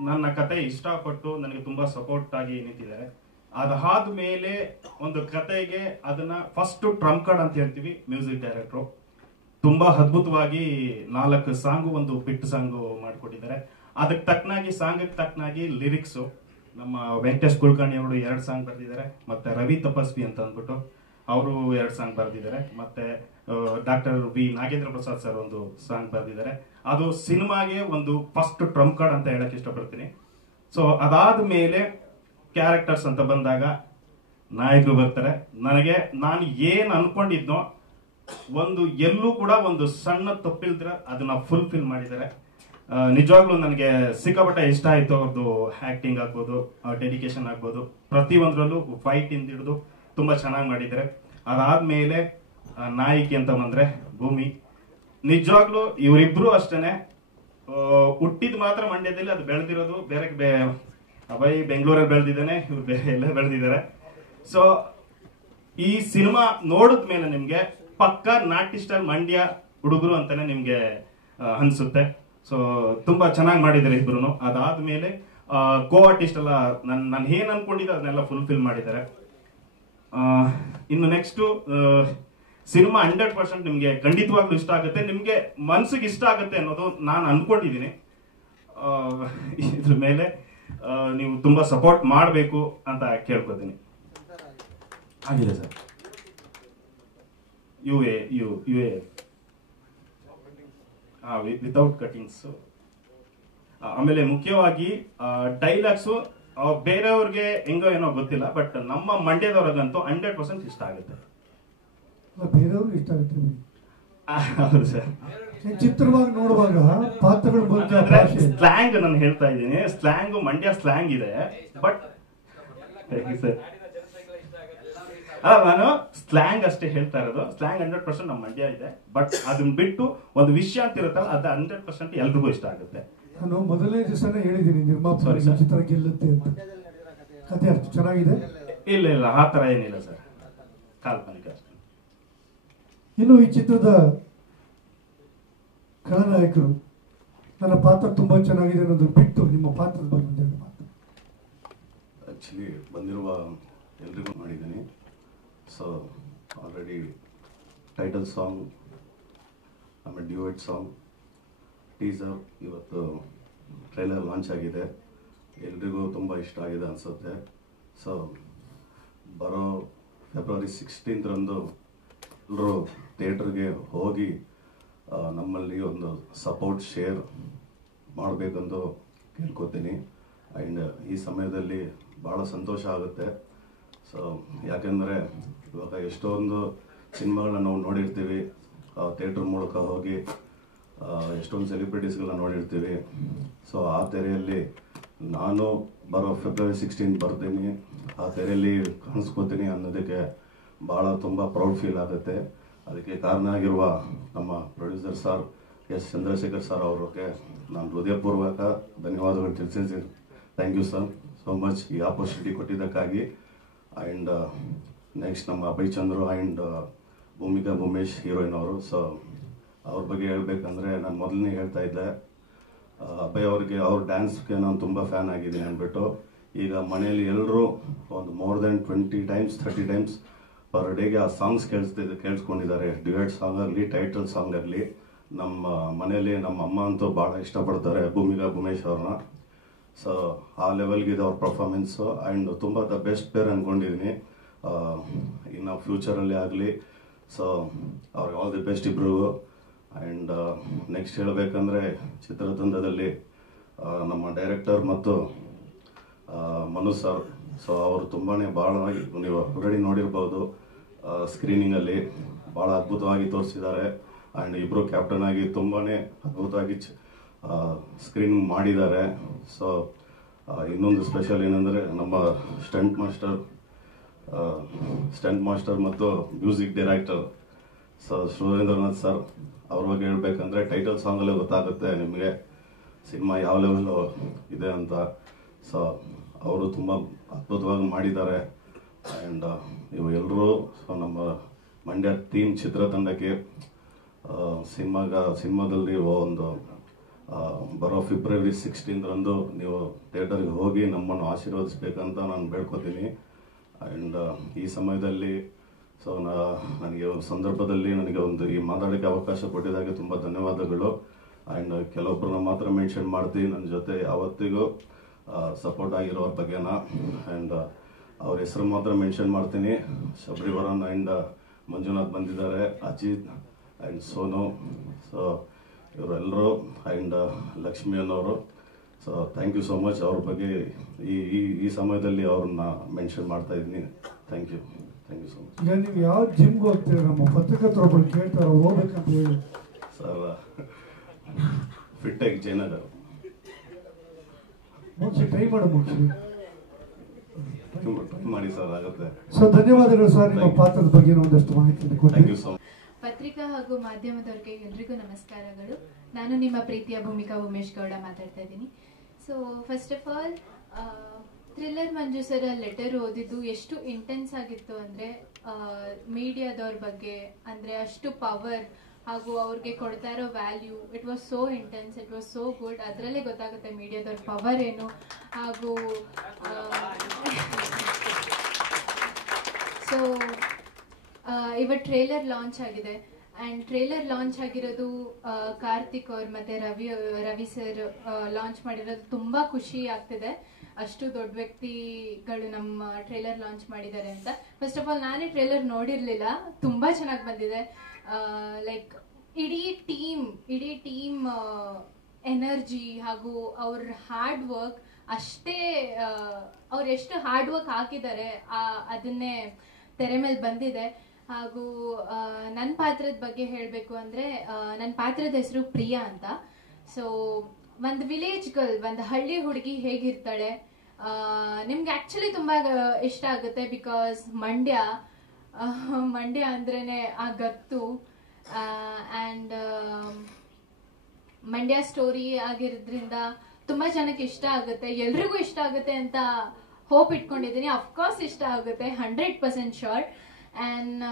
ನನ್ನ ಕತೆ ಇಷ್ಟಪಟ್ಟು ನನಗೆ ತುಂಬ ಸಪೋರ್ಟ್ ಆಗಿ ನಿಂತಿದ್ದಾರೆ. ಅದಾದ ಮೇಲೆ ಒಂದು ಕತೆಗೆ ಅದನ್ನ ಫಸ್ಟ್ ಟ್ರಂಪ್ ಕಾರ್ಡ್ ಅಂತ ಹೇಳ್ತೀವಿ. ಮ್ಯೂಸಿಕ್ ಡೈರೆಕ್ಟ್ರು ತುಂಬಾ ಅದ್ಭುತವಾಗಿ 4 ಸಾಂಗು, ಒಂದು ಬಿಟ್ ಸಾಂಗು ಮಾಡಿಕೊಟ್ಟಿದ್ದಾರೆ. ಅದಕ್ಕೆ ತಕ್ಕನಾಗಿ ಸಾಂಗ್ ತಕ್ಕನಾಗಿ ಲಿರಿಕ್ಸು ನಮ್ಮ ವೆಂಕಟೇಶ್ ಕುಲಕರ್ಣಿ ಅವರು 2 ಸಾಂಗ್ ಬರೆದಿದ್ದಾರೆ. ಮತ್ತೆ ರವಿ ತಪಸ್ವಿ ಅಂತ ಅಂದ್ಬಿಟ್ಟು ಅವರು 2 ಸಾಂಗ್ ಬರೆದಿದ್ದಾರೆ. ಮತ್ತೆ doctor V Nagendra Prasad sir ಒಂದು ಸಾಂಗ್ ಬರೆದಿದ್ದಾರೆ. ಅದು ಸಿನಿಮಾಗೆ ಒಂದು ಫಸ್ಟ್ ಟ್ರಂಪ್ ಕಾರ್ಡ್ ಅಂತ ಹೇಳಕ್ ಇಷ್ಟಪಡ್ತೀನಿ. ಸೊ ಅದಾದ ಮೇಲೆ ಕ್ಯಾರೆಕ್ಟರ್ಸ್ ಅಂತ ಬಂದಾಗ ನಾಯಕರು ಬರ್ತಾರೆ. ನಾನು ಏನ್ ಅನ್ಕೊಂಡಿದ್ನೋ ಒಂದು ಎಲ್ಲೂ ಕೂಡ ಒಂದು ಸಣ್ಣ ತಪ್ಪಿಲ್ದ್ರೆ ಅದನ್ನ ಫುಲ್ಫಿಲ್ ಮಾಡಿದ್ದಾರೆ. ನಿಜವಾಗ್ಲೂ ನನಗೆ ಸಿಕ್ಕಾಪಟ್ಟೆ ಇಷ್ಟ ಆಯ್ತು. ಅವ್ರದ್ದು ಆಕ್ಟಿಂಗ್ ಆಗ್ಬೋದು, ಡೆಡಿಕೇಶನ್ ಆಗ್ಬೋದು, ಪ್ರತಿಯೊಂದರಲ್ಲೂ ಫೈಟ್ ಇಂದ ಹಿಡಿದು ತುಂಬಾ ಚೆನ್ನಾಗಿ ಮಾಡಿದ್ದಾರೆ. ಅದಾದ್ಮೇಲೆ ನಾಯಕಿ ಅಂತ ಬಂದ್ರೆ ಭೂಮಿ. ನಿಜವಾಗ್ಲೂ ಇವರಿಬ್ರು ಅಷ್ಟೇನೆ, ಹುಟ್ಟಿದ್ ಮಾತ್ರ ಮಂಡ್ಯದಲ್ಲಿ, ಅದು ಬೆಳೆದಿರೋದು ಬೇರೆ. ಅಭಯ್ ಬೆಂಗಳೂರಲ್ಲಿ ಬೆಳೆದಿದ್ದಾನೆ, ಇವ್ರು ಬೇರೆ ಎಲ್ಲ ಬೆಳೆದಿದ್ದಾರೆ. ಸೊ ಈ ಸಿನಿಮಾ ನೋಡಿದ್ಮೇಲೆ ನಿಮ್ಗೆ ಪಕ್ಕ ನಾಟಿ ಸ್ಟೈಲ್ ಮಂಡ್ಯ ಹುಡುಗರು ಅಂತಾನೆ ನಿಮ್ಗೆ ಅನ್ಸುತ್ತೆ. ಸೊ ತುಂಬಾ ಚೆನ್ನಾಗಿ ಮಾಡಿದ್ದಾರೆ ಇಬ್ರು. ಅದಾದ್ಮೇಲೆ ಕೋ ಆರ್ಟಿಸ್ಟ್ ಎಲ್ಲ ನಾನು ಏನ್ ಅನ್ಕೊಂಡಿದ್ದೆ ಅದನ್ನೆಲ್ಲ ಫುಲ್ಫಿಲ್ ಮಾಡಿದ್ದಾರೆ. ಇನ್ನು ನೆಕ್ಸ್ಟ್ ಸಿನಿಮಾ 100% ನಿಮ್ಗೆ ಖಂಡಿತವಾಗ್ಲೂ ಇಷ್ಟ ಆಗುತ್ತೆ, ನಿಮ್ಗೆ ಮನ್ಸಿಗೆ ಇಷ್ಟ ಆಗುತ್ತೆ ಅನ್ನೋದು ನಾನು ಅನ್ಕೊಂಡಿದ್ದೀನಿ. ಇದ್ರ ಮೇಲೆ ನೀವು ತುಂಬಾ ಸಪೋರ್ಟ್ ಮಾಡಬೇಕು ಅಂತ ಕೇಳ್ಕೊತೀನಿ. ಆಗಿದೆ sir. U A without cuttings. ಆಮೇಲೆ ಮುಖ್ಯವಾಗಿ ಡೈಲಾಗ್ಸು ಬೇರೆಯವ್ರಿಗೆ ಹೆಂಗೋ ಏನೋ ಗೊತ್ತಿಲ್ಲ, ಬಟ್ ನಮ್ಮ ಮಂಡ್ಯದವ್ರಿಗಂತೂ 100% ಇಷ್ಟ ಆಗುತ್ತೆ. ಬೇರೆಯವ್ರಿಗೆ ಇಷ್ಟ ಆಗುತ್ತೆ. ಹೌದು ಸರ್. ಚಿತ್ರವಾಗಿ ನೋಡುವಾಗ ಪಾತ್ರಗಳು ಸ್ಲ್ಯಾಂಗ್ ನಾನು ಹೇಳ್ತಾ ಇದ್ದೀನಿ, ಸ್ಲ್ಯಾಂಗ್ ಮಂಡ್ಯ ಸ್ಲ್ಯಾಂಗ್ ಇದೆ. ಬಟ್ ಸರ್ ನಾನು ಸ್ಲ್ಯಾಂಗ್ ಅಷ್ಟೇ ಹೇಳ್ತಾ ಇರೋದು. ಸ್ಲ್ಯಾಂಗ್ 100% ನಮ್ಮ ಮಂಡ್ಯ ಇದೆ. ಬಟ್ ಅದನ್ನ ಬಿಟ್ಟು ಒಂದು ವಿಷಯ ಅಂತ ಇರುತ್ತಲ್ಲ, ಅದು 100% ಎಲ್ರಿಗೂ ಇಷ್ಟ ಆಗುತ್ತೆ. ನಾನು ಮೊದಲನೇ ದಿವಸನೇ ಹೇಳಿದ್ದೀನಿ ನಿರ್ಮಾಪಕ ಚಿತ್ರ ಗೆಲ್ಲುತ್ತೆ ಅಂತ. ಕಥೆ ಅಷ್ಟು ಚೆನ್ನಾಗಿದೆ. ಇಲ್ಲ ಆ ತರ ಏನಿಲ್ಲ ಸರ್, ಕಾಲ್ಪನಿಕ ಅಷ್ಟೇ. ಇನ್ನು ಈ ಚಿತ್ರದ ಖಳನಾಯಕರು, ನನ್ನ ಪಾತ್ರ ತುಂಬಾ ಚೆನ್ನಾಗಿದೆ ಅನ್ನೋದು ಬಿಟ್ಟು ನಿಮ್ಮ ಪಾತ್ರದ ಬಗ್ಗೆ ಒಂದೆರಡು ಮಾತು. ಆ್ಯಕ್ಚುಲಿ ಬಂದಿರುವ ಎಲ್ರಿಗೂ ಮಾಡಿದ್ದೀನಿ. ಸೊ ಆಲ್ರೆಡಿ ಟೈಟಲ್ ಸಾಂಗ್, ಆಮೇಲೆ ಡ್ಯೂಯೆಟ್ ಸಾಂಗ್, ಟೀಸರ್, ಇವತ್ತು ಟ್ರೈಲರ್ ಲಾಂಚ್ ಆಗಿದೆ. ಎಲ್ರಿಗೂ ತುಂಬ ಇಷ್ಟ ಆಗಿದೆ ಅನಿಸುತ್ತೆ. ಸೊ ಬರೋ ಫೆಬ್ರವರಿ 16ರಂದು ಎಲ್ಲರೂ ಥಿಯೇಟ್ರಿಗೆ ಹೋಗಿ ನಮ್ಮಲ್ಲಿ ಒಂದು ಸಪೋರ್ಟ್ ಶೇರ್ ಮಾಡಬೇಕೆಂದು ಕೇಳ್ಕೊತೀನಿ. ಆ್ಯಂಡ್ ಈ ಸಮಯದಲ್ಲಿ ಭಾಳ ಸಂತೋಷ ಆಗುತ್ತೆ. ಸೊ ಯಾಕೆಂದರೆ ಇವಾಗ ಎಷ್ಟೊಂದು ಸಿನಿಮಾಗಳನ್ನ ನಾವು ನೋಡಿರ್ತೀವಿ, ಥಿಯೇಟ್ರ್ ಮೂಲಕ ಹೋಗಿ ಎಷ್ಟೊಂದು ಸೆಲೆಬ್ರಿಟೀಸ್ಗಳನ್ನ ನೋಡಿರ್ತೀವಿ. ಸೊ ಆ ತೆರೆಯಲ್ಲಿ ನಾನು ಬರೋ ಫೆಬ್ರವರಿ 16 ಬರ್ತೀನಿ, ಆ ತೆರೆಯಲ್ಲಿ ಕಾಣಿಸ್ಕೋತೀನಿ ಅನ್ನೋದಕ್ಕೆ ಭಾಳ ತುಂಬ ಪ್ರೌಡ್ ಫೀಲ್ ಆಗುತ್ತೆ. ಅದಕ್ಕೆ ಕಾರಣ ಆಗಿರುವ ನಮ್ಮ producer sir S Chandrashekar sir ಅವ್ರಿಗೆ ನಾನು ಹೃದಯಪೂರ್ವಕ ಧನ್ಯವಾದಗಳು ತಿಳಿಸಿದ್ದೀನಿ. Thank you sir so much ಈ ಆಪರ್ಚುನಿಟಿ ಕೊಟ್ಟಿದ್ದಕ್ಕಾಗಿ. ಆ್ಯಂಡ್ ನೆಕ್ಸ್ಟ್ ನಮ್ಮ ಅಭಯ್ ಚಂದ್ರು ಆ್ಯಂಡ್ ಭೂಮಿಕಾ ಭೂಮೇಶ್ ಹೀರೋಯಿನ್ ಅವರು. ಸೊ ಅವ್ರ ಬಗ್ಗೆ ಹೇಳ್ಬೇಕಂದ್ರೆ ನಾನು ಮೊದಲನೇ ಹೇಳ್ತಾ ಇದ್ದೆ, ಅಭಯ್ ಅವ್ರಿಗೆ ಅವ್ರ ಡ್ಯಾನ್ಸ್ಗೆ ನಾನು ತುಂಬ ಫ್ಯಾನ್ ಆಗಿದ್ದೀನಿ ಅಂದ್ಬಿಟ್ಟು. ಈಗ ಮನೆಯಲ್ಲಿ ಎಲ್ಲರೂ ಒಂದು more than 20 times 30 times per ಡೇಗೆ ಆ ಸಾಂಗ್ಸ್ ಕೇಳಿಸ್ಕೊಂಡಿದ್ದಾರೆ. ಡ್ಯೂಯೆಟ್ ಸಾಂಗ್ ಆಗಲಿ, ಟೈಟಲ್ ಸಾಂಗ್ ಆಗಲಿ. ನಮ್ಮ ಮನೆಯಲ್ಲಿ ನಮ್ಮ ಅಮ್ಮ ಅಂತೂ ಭಾಳ ಇಷ್ಟಪಡ್ತಾರೆ ಭೂಮಿಕಾ ಭೂಮೇಶ್ ಅವ್ರನ್ನ. ಸೊ ಆ ಲೆವೆಲ್ಗಿದೆ ಅವ್ರ ಪರ್ಫಾರ್ಮೆನ್ಸು. ಆ್ಯಂಡ್ ತುಂಬ ದ ಬೆಸ್ಟ್ ಪೇರ್ ಅಂದ್ಕೊಂಡಿದ್ದೀನಿ ಇನ್ನು ಫ್ಯೂಚರಲ್ಲಿ ಆಗಲಿ. ಸೊ ಅವ್ರಿಗೆ ಆಲ್ ದಿ ಬೆಸ್ಟ್ ಇಬ್ರಿಗೂ. ಆ್ಯಂಡ್ ನೆಕ್ಸ್ಟ್ ಹೇಳಬೇಕಂದ್ರೆ ಚಿತ್ರತಂಡದಲ್ಲಿ ನಮ್ಮ ಡೈರೆಕ್ಟರ್ ಮತ್ತು ಮನು ಸರ್. ಸೊ ಅವರು ತುಂಬಾ ಭಾಳ ನೀವು ಆಲ್ರೆಡಿ ನೋಡಿರ್ಬೋದು ಸ್ಕ್ರೀನಿಂಗಲ್ಲಿ, ಭಾಳ ಅದ್ಭುತವಾಗಿ ತೋರಿಸಿದ್ದಾರೆ. ಆ್ಯಂಡ್ ಇಬ್ಬರು ಕ್ಯಾಪ್ಟನ್ ಆಗಿ ತುಂಬಾ ಅದ್ಭುತವಾಗಿ ಸ್ಕ್ರೀನಿಂಗ್ ಮಾಡಿದ್ದಾರೆ. ಸೊ ಇನ್ನೊಂದು ಸ್ಪೆಷಲ್ ಏನಂದರೆ ನಮ್ಮ ಸ್ಟಂಟ್ ಮಾಸ್ಟರ್ ಮತ್ತು ಮ್ಯೂಸಿಕ್ ಡೈರೆಕ್ಟರ್ ಸುರೇಂದ್ರನಾಥ್ ಸರ್ ಅವ್ರ ಬಗ್ಗೆ ಹೇಳ್ಬೇಕಂದ್ರೆ ಟೈಟಲ್ ಸಾಂಗಲ್ಲೇ ಗೊತ್ತಾಗುತ್ತೆ ನಿಮಗೆ ಸಿನಿಮಾ ಯಾವ ಲೆವೆಲ್ ಇದೆ ಅಂತ. ಸೊ ಅವರು ತುಂಬ ಅದ್ಭುತವಾಗಿ ಮಾಡಿದ್ದಾರೆ. ಆ್ಯಂಡ್ ಇವು ಎಲ್ಲರೂ ನಮ್ಮ ಮಂಡ್ಯ ಟೀಮ್ ಚಿತ್ರತಂಡಕ್ಕೆ ಸಿನಿಮಾದಲ್ಲಿ ಒಂದು ಬರೋ ಫೆಬ್ರವರಿ 16ರಂದು ನೀವು ಥಿಯೇಟರ್ಗೆ ಹೋಗಿ ನಮ್ಮನ್ನು ಆಶೀರ್ವದಿಸ್ಬೇಕಂತ ನಾನು ಬೇಡ್ಕೋತೀನಿ. ಆ್ಯಂಡ್ ಈ ಸಮಯದಲ್ಲಿ ಸೊ ನನಗೆ ಒಂದು ಸಂದರ್ಭದಲ್ಲಿ ನನಗೆ ಒಂದು ಈ ಮಾತಾಡೋಕ್ಕೆ ಅವಕಾಶ ಕೊಟ್ಟಿದ್ದಾಗೆ ತುಂಬ ಧನ್ಯವಾದಗಳು. ಆ್ಯಂಡ್ ಕೆಲವೊಬ್ಬರನ್ನ ಮಾತ್ರ ಮೆನ್ಷನ್ ಮಾಡ್ತೀನಿ, ನನ್ನ ಜೊತೆ ಯಾವತ್ತಿಗೂ ಸಪೋರ್ಟ್ ಆಗಿರೋರ ಬಗ್ಗೆನ. ಆ್ಯಂಡ್ ಅವ್ರ ಹೆಸರು ಮಾತ್ರ ಮೆನ್ಷನ್ ಮಾಡ್ತೀನಿ. ಶಬರಿವರನ್ ಆ್ಯಂಡ್ ಮಂಜುನಾಥ್ ಬಂದಿದ್ದಾರೆ, ಅಜಿತ್ ಆ್ಯಂಡ್ ಸೋನು. ಸೊ ಇವರೆಲ್ಲರೂ ಆ್ಯಂಡ್ ಲಕ್ಷ್ಮಿ ಅನ್ನೋರು. So thank you so much. ಅವ್ರ ಬಗ್ಗೆ ಈ ಸಮಯದಲ್ಲಿ ಅವ್ರನ್ನ ಮೆನ್ಷನ್ ಮಾಡ್ತಾ ಇದ್ದೀನಿ. Thank you so much. ಈಗ ನೀವು ಯಾವ ಜಿಮ್ಗೆ ಹೋಗ್ತೀರ? ನಮ್ಮ ಪತ್ರಕರ್ತರೊಬ್ಬರು ಕೇಳ್ತಾರೆ, ಹೋಗ್ಬೇಕಂತ ಹೇಳಿ ಸರ್. ಫಿಟ್ಟಾಗಿ ಜಯನಗರ್ ಟ್ರೈ ಮಾಡಿ ಮಾಡಿ ಸರ್, ಆಗುತ್ತೆ. ಸೊ ಧನ್ಯವಾದಗಳು ಸರ್, ನಿಮ್ಮ ಪಾತ್ರದ ಬಗ್ಗೆ ಒಂದಷ್ಟು ಮಾಹಿತಿ ಥ್ಯಾಂಕ್ ಯು ಸೊ ಮಚ್. ಪತ್ರಿಕಾ ಹಾಗೂ ಮಾಧ್ಯಮದವರಿಗೆ ಎಲ್ರಿಗೂ ನಮಸ್ಕಾರಗಳು. ನಾನು ನಿಮ್ಮ ಪ್ರೀತಿಯ ಭೂಮಿಕಾ ಉಮೇಶ್ ಗೌಡ ಮಾತಾಡ್ತಾ ಇದ್ದೀನಿ. So first of all thriller Manju sir letter ಓದಿದ್ದು ಎಷ್ಟು ಇಂಟೆನ್ಸ್ ಆಗಿತ್ತು ಅಂದರೆ ಮೀಡಿಯಾದವ್ರ ಬಗ್ಗೆ ಅಂದರೆ ಅಷ್ಟು ಪವರ್ ಹಾಗೂ ಅವ್ರಿಗೆ ಕೊಡ್ತಾ ಇರೋ value, it was so intense, it was so good. ಅದರಲ್ಲೇ ಗೊತ್ತಾಗುತ್ತೆ ಮೀಡಿಯಾದವ್ರ ಪವರ್ ಏನು. ಹಾಗೂ ಸೊ ಇವತ್ತು ಟ್ರೇಲರ್ ಲಾಂಚ್ ಆಗಿದೆ ಆ್ಯಂಡ್ ಟ್ರೇಲರ್ ಲಾಂಚ್ ಆಗಿರೋದು ಕಾರ್ತಿಕ್ ಅವ್ರು ಮತ್ತು ರವಿ ಸರ್ ಲಾಂಚ್ ಮಾಡಿರೋದು ತುಂಬ ಖುಷಿ ಆಗ್ತಿದೆ. ಅಷ್ಟು ದೊಡ್ಡ ವ್ಯಕ್ತಿಗಳು ನಮ್ಮ ಟ್ರೇಲರ್ ಲಾಂಚ್ ಮಾಡಿದ್ದಾರೆ ಅಂತ. ಫಸ್ಟ್ ಆಫ್ ಆಲ್ ನಾನೇ ಟ್ರೇಲರ್ ನೋಡಿರಲಿಲ್ಲ, ತುಂಬ ಚೆನ್ನಾಗಿ ಬಂದಿದೆ. ಲೈಕ್ ಇಡೀ ಟೀಮ್ ಎನರ್ಜಿ ಹಾಗೂ ಅವ್ರ ಹಾರ್ಡ್ ವರ್ಕ್ ಅಷ್ಟೇ, ಅವ್ರು ಎಷ್ಟು ಹಾರ್ಡ್ ವರ್ಕ್ ಹಾಕಿದ್ದಾರೆ ಅದನ್ನೇ ತೆರೆ ಮೇಲೆ ಬಂದಿದೆ. ಹಾಗೂ ನನ್ನ ಪಾತ್ರದ ಬಗ್ಗೆ ಹೇಳಬೇಕು ಅಂದರೆ, ನನ್ನ ಪಾತ್ರದ ಹೆಸರು ಪ್ರಿಯಾ ಅಂತ. ಸೊ ಒಂದು ವಿಲೇಜ್ ಗರ್ಲ್, ಒಂದು ಹಳ್ಳಿ ಹುಡುಗಿ ಹೇಗಿರ್ತಾಳೆ ನಿಮ್ಗೆ ಆ್ಯಕ್ಚುಲಿ ತುಂಬ ಇಷ್ಟ ಆಗುತ್ತೆ. ಬಿಕಾಸ್ ಮಂಡ್ಯ ಅಂದ್ರೇ ಆ ಗತ್ತು ಆ್ಯಂಡ್ ಮಂಡ್ಯ ಸ್ಟೋರಿ ಆಗಿರೋದ್ರಿಂದ ತುಂಬ ಜನಕ್ಕೆ ಇಷ್ಟ ಆಗುತ್ತೆ, ಎಲ್ರಿಗೂ ಇಷ್ಟ ಆಗುತ್ತೆ ಅಂತ ಹೋಪ್ ಇಟ್ಕೊಂಡಿದ್ದೀನಿ. ಅಫ್ಕೋರ್ಸ್ ಇಷ್ಟ ಆಗುತ್ತೆ, 100% ಶೋರ್. ಆ್ಯಂಡ್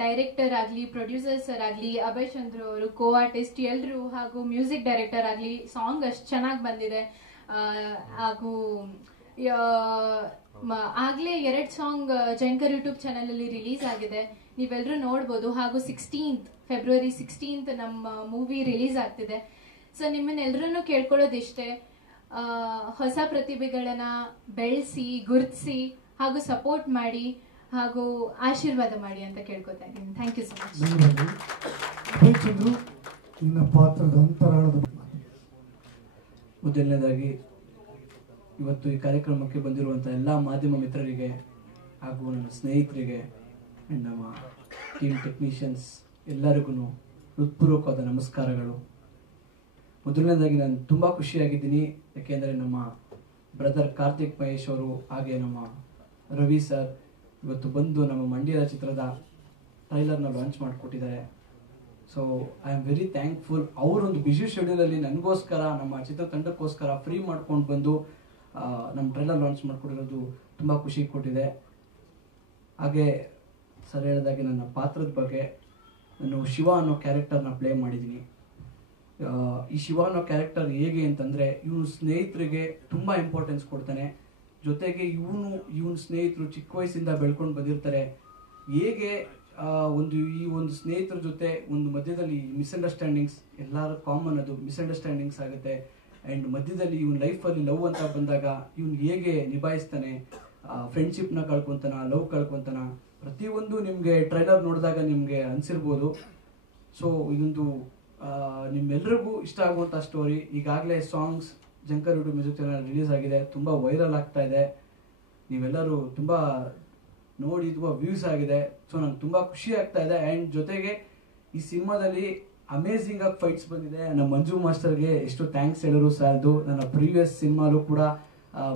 ಡೈರೆಕ್ಟರ್ ಆಗಲಿ, ಪ್ರೊಡ್ಯೂಸರ್ಸ್ ಆಗಲಿ, ಅಭಯ್ ಚಂದ್ರು ಅವರು, ಕೋ ಆರ್ಟಿಸ್ಟ್ ಎಲ್ಲರೂ, ಹಾಗೂ ಮ್ಯೂಸಿಕ್ ಡೈರೆಕ್ಟರ್ ಆಗಲಿ, ಸಾಂಗ್ ಅಷ್ಟು ಚೆನ್ನಾಗಿ ಬಂದಿದೆ. ಹಾಗೂ ಆಗಲೇ 2 ಸಾಂಗ್ ಜಂಕರ್ ಯೂಟ್ಯೂಬ್ ಚಾನಲಲ್ಲಿ ರಿಲೀಸ್ ಆಗಿದೆ, ನೀವೆಲ್ಲರೂ ನೋಡ್ಬೋದು. ಹಾಗೂ ಫೆಬ್ರವರಿ 16th ನಮ್ಮ ಮೂವಿ ರಿಲೀಸ್ ಆಗ್ತಿದೆ. ಸೊ ನಿಮ್ಮನ್ನೆಲ್ಲರೂ ಕೇಳ್ಕೊಳ್ಳೋದಿಷ್ಟೇ, ಹೊಸ ಪ್ರತಿಭೆಗಳನ್ನ ಬೆಳೆಸಿ, ಗುರುತಿಸಿ ಹಾಗೂ ಸಪೋರ್ಟ್ ಮಾಡಿ ಹಾಗೂ ಆಶೀರ್ವಾದ ಮಾಡಿ ಅಂತ ಕೇಳ್ಕೊತಾ ಇದ್ದೀನಿ. Thank you so much. ನಿನ್ನ ಪಾತ್ರದ ಅಂತರಾಳದ ಮೊದಲನೇದಾಗಿ ಇವತ್ತು ಈ ಕಾರ್ಯಕ್ರಮಕ್ಕೆ ಬಂದಿರುವಂಥ ಎಲ್ಲ ಮಾಧ್ಯಮ ಮಿತ್ರರಿಗೆ ಹಾಗೂ ನನ್ನ ಸ್ನೇಹಿತರಿಗೆ ಆ್ಯಂಡ್ ನಮ್ಮ ಟೀಮ್ ಟೆಕ್ನಿಷಿಯನ್ಸ್ ಎಲ್ಲರಿಗೂ ಹೃತ್ಪೂರ್ವಕವಾದ ನಮಸ್ಕಾರಗಳು. ಮೊದಲನೇದಾಗಿ ನಾನು ತುಂಬ ಖುಷಿಯಾಗಿದ್ದೀನಿ, ಯಾಕೆಂದರೆ ನಮ್ಮ ಬ್ರದರ್ ಕಾರ್ತಿಕ್ ಮಹೇಶ್ ಅವರು ಹಾಗೆ ನಮ್ಮ ರವಿ ಸರ್ ಇವತ್ತು ಬಂದು ನಮ್ಮ ಮಂಡ್ಯದ ಚಿತ್ರದ ಟ್ರೈಲರ್ನ ಲಾಂಚ್ ಮಾಡಿಕೊಟ್ಟಿದ್ದಾರೆ. So I am very thankful. ಅವರೊಂದು ಬ್ಯುಸಿ ಶೆಡ್ಯೂಲಲ್ಲಿ ನನಗೋಸ್ಕರ, ನಮ್ಮ ಚಿತ್ರತಂಡಕ್ಕೋಸ್ಕರ ಫ್ರೀ ಮಾಡ್ಕೊಂಡು ಬಂದು ನಮ್ಮ ಟ್ರೈಲರ್ ಲಾಂಚ್ ಮಾಡಿಕೊಟ್ಟಿರೋದು ತುಂಬ ಖುಷಿ ಕೊಟ್ಟಿದೆ. ಹಾಗೆ ಸರ್ ಹೇಳಿದಾಗೆ ನನ್ನ ಪಾತ್ರದ ಬಗ್ಗೆ, ನಾನು ಶಿವ ಅನ್ನೋ ಕ್ಯಾರೆಕ್ಟರ್ನ ಪ್ಲೇ ಮಾಡಿದ್ದೀನಿ. ಈ ಶಿವ ಅನ್ನೋ ಕ್ಯಾರೆಕ್ಟರ್ ಹೇಗೆ ಅಂತಂದರೆ, ಇವನು ಸ್ನೇಹಿತರಿಗೆ ತುಂಬ ಇಂಪಾರ್ಟೆನ್ಸ್ ಕೊಡ್ತಾನೆ. ಜೊತೆಗೆ ಇವನು ಸ್ನೇಹಿತರು ಚಿಕ್ಕ ವಯಸ್ಸಿಂದ ಬೆಳ್ಕೊಂಡು ಬಂದಿರ್ತಾರೆ. ಹೇಗೆ ಈ ಒಂದು ಸ್ನೇಹಿತರ ಜೊತೆ ಒಂದು ಮಧ್ಯದಲ್ಲಿ ಮಿಸ್ಅಂಡರ್ಸ್ಟ್ಯಾಂಡಿಂಗ್ಸ್, ಎಲ್ಲರೂ ಕಾಮನ್, ಅದು ಮಿಸ್ಅಂಡರ್ಸ್ಟ್ಯಾಂಡಿಂಗ್ಸ್ ಆಗುತ್ತೆ. ಆ್ಯಂಡ್ ಮಧ್ಯದಲ್ಲಿ ಇವನ್ ಲೈಫಲ್ಲಿ ಲವ್ ಅಂತ ಬಂದಾಗ ಇವನು ಹೇಗೆ ನಿಭಾಯಿಸ್ತಾನೆ, ಫ್ರೆಂಡ್ಶಿಪ್ನ ಕಳ್ಕೊತಾನ, ಲವ್ ಕಳ್ಕೊತಾನ, ಪ್ರತಿಯೊಂದು ನಿಮಗೆ ಟ್ರೈಲರ್ ನೋಡಿದಾಗ ನಿಮಗೆ ಅನಿಸಿರ್ಬೋದು. ಸೊ ಇದೊಂದು ನಿಮ್ಮೆಲ್ರಿಗೂ ಇಷ್ಟ ಆಗುವಂಥ ಸ್ಟೋರಿ. ಈಗಾಗಲೇ songs Jhankar YouTube music channel release ಆಗಿದೆ, ತುಂಬ ವೈರಲ್ ಆಗ್ತಾ ಇದೆ, ನೀವೆಲ್ಲರೂ ತುಂಬ ನೋಡಿ ತುಂಬ ವ್ಯೂಸ್ ಆಗಿದೆ. ಸೊ ನಂಗೆ ತುಂಬ ಖುಷಿ ಆಗ್ತಾ ಇದೆ. ಆ್ಯಂಡ್ ಜೊತೆಗೆ ಈ ಸಿನಿಮಾದಲ್ಲಿ ಅಮೇಝಿಂಗ್ ಆಗಿ ಫೈಟ್ಸ್ ಬಂದಿದೆ. ನಮ್ಮ ಮಂಜು ಮಾಸ್ಟರ್ಗೆ ಎಷ್ಟು ಥ್ಯಾಂಕ್ಸ್ ಹೇಳಿದ್ರು ಸಾಲದು. ನನ್ನ ಪ್ರೀವಿಯಸ್ ಸಿನಿಮಾಲು ಕೂಡ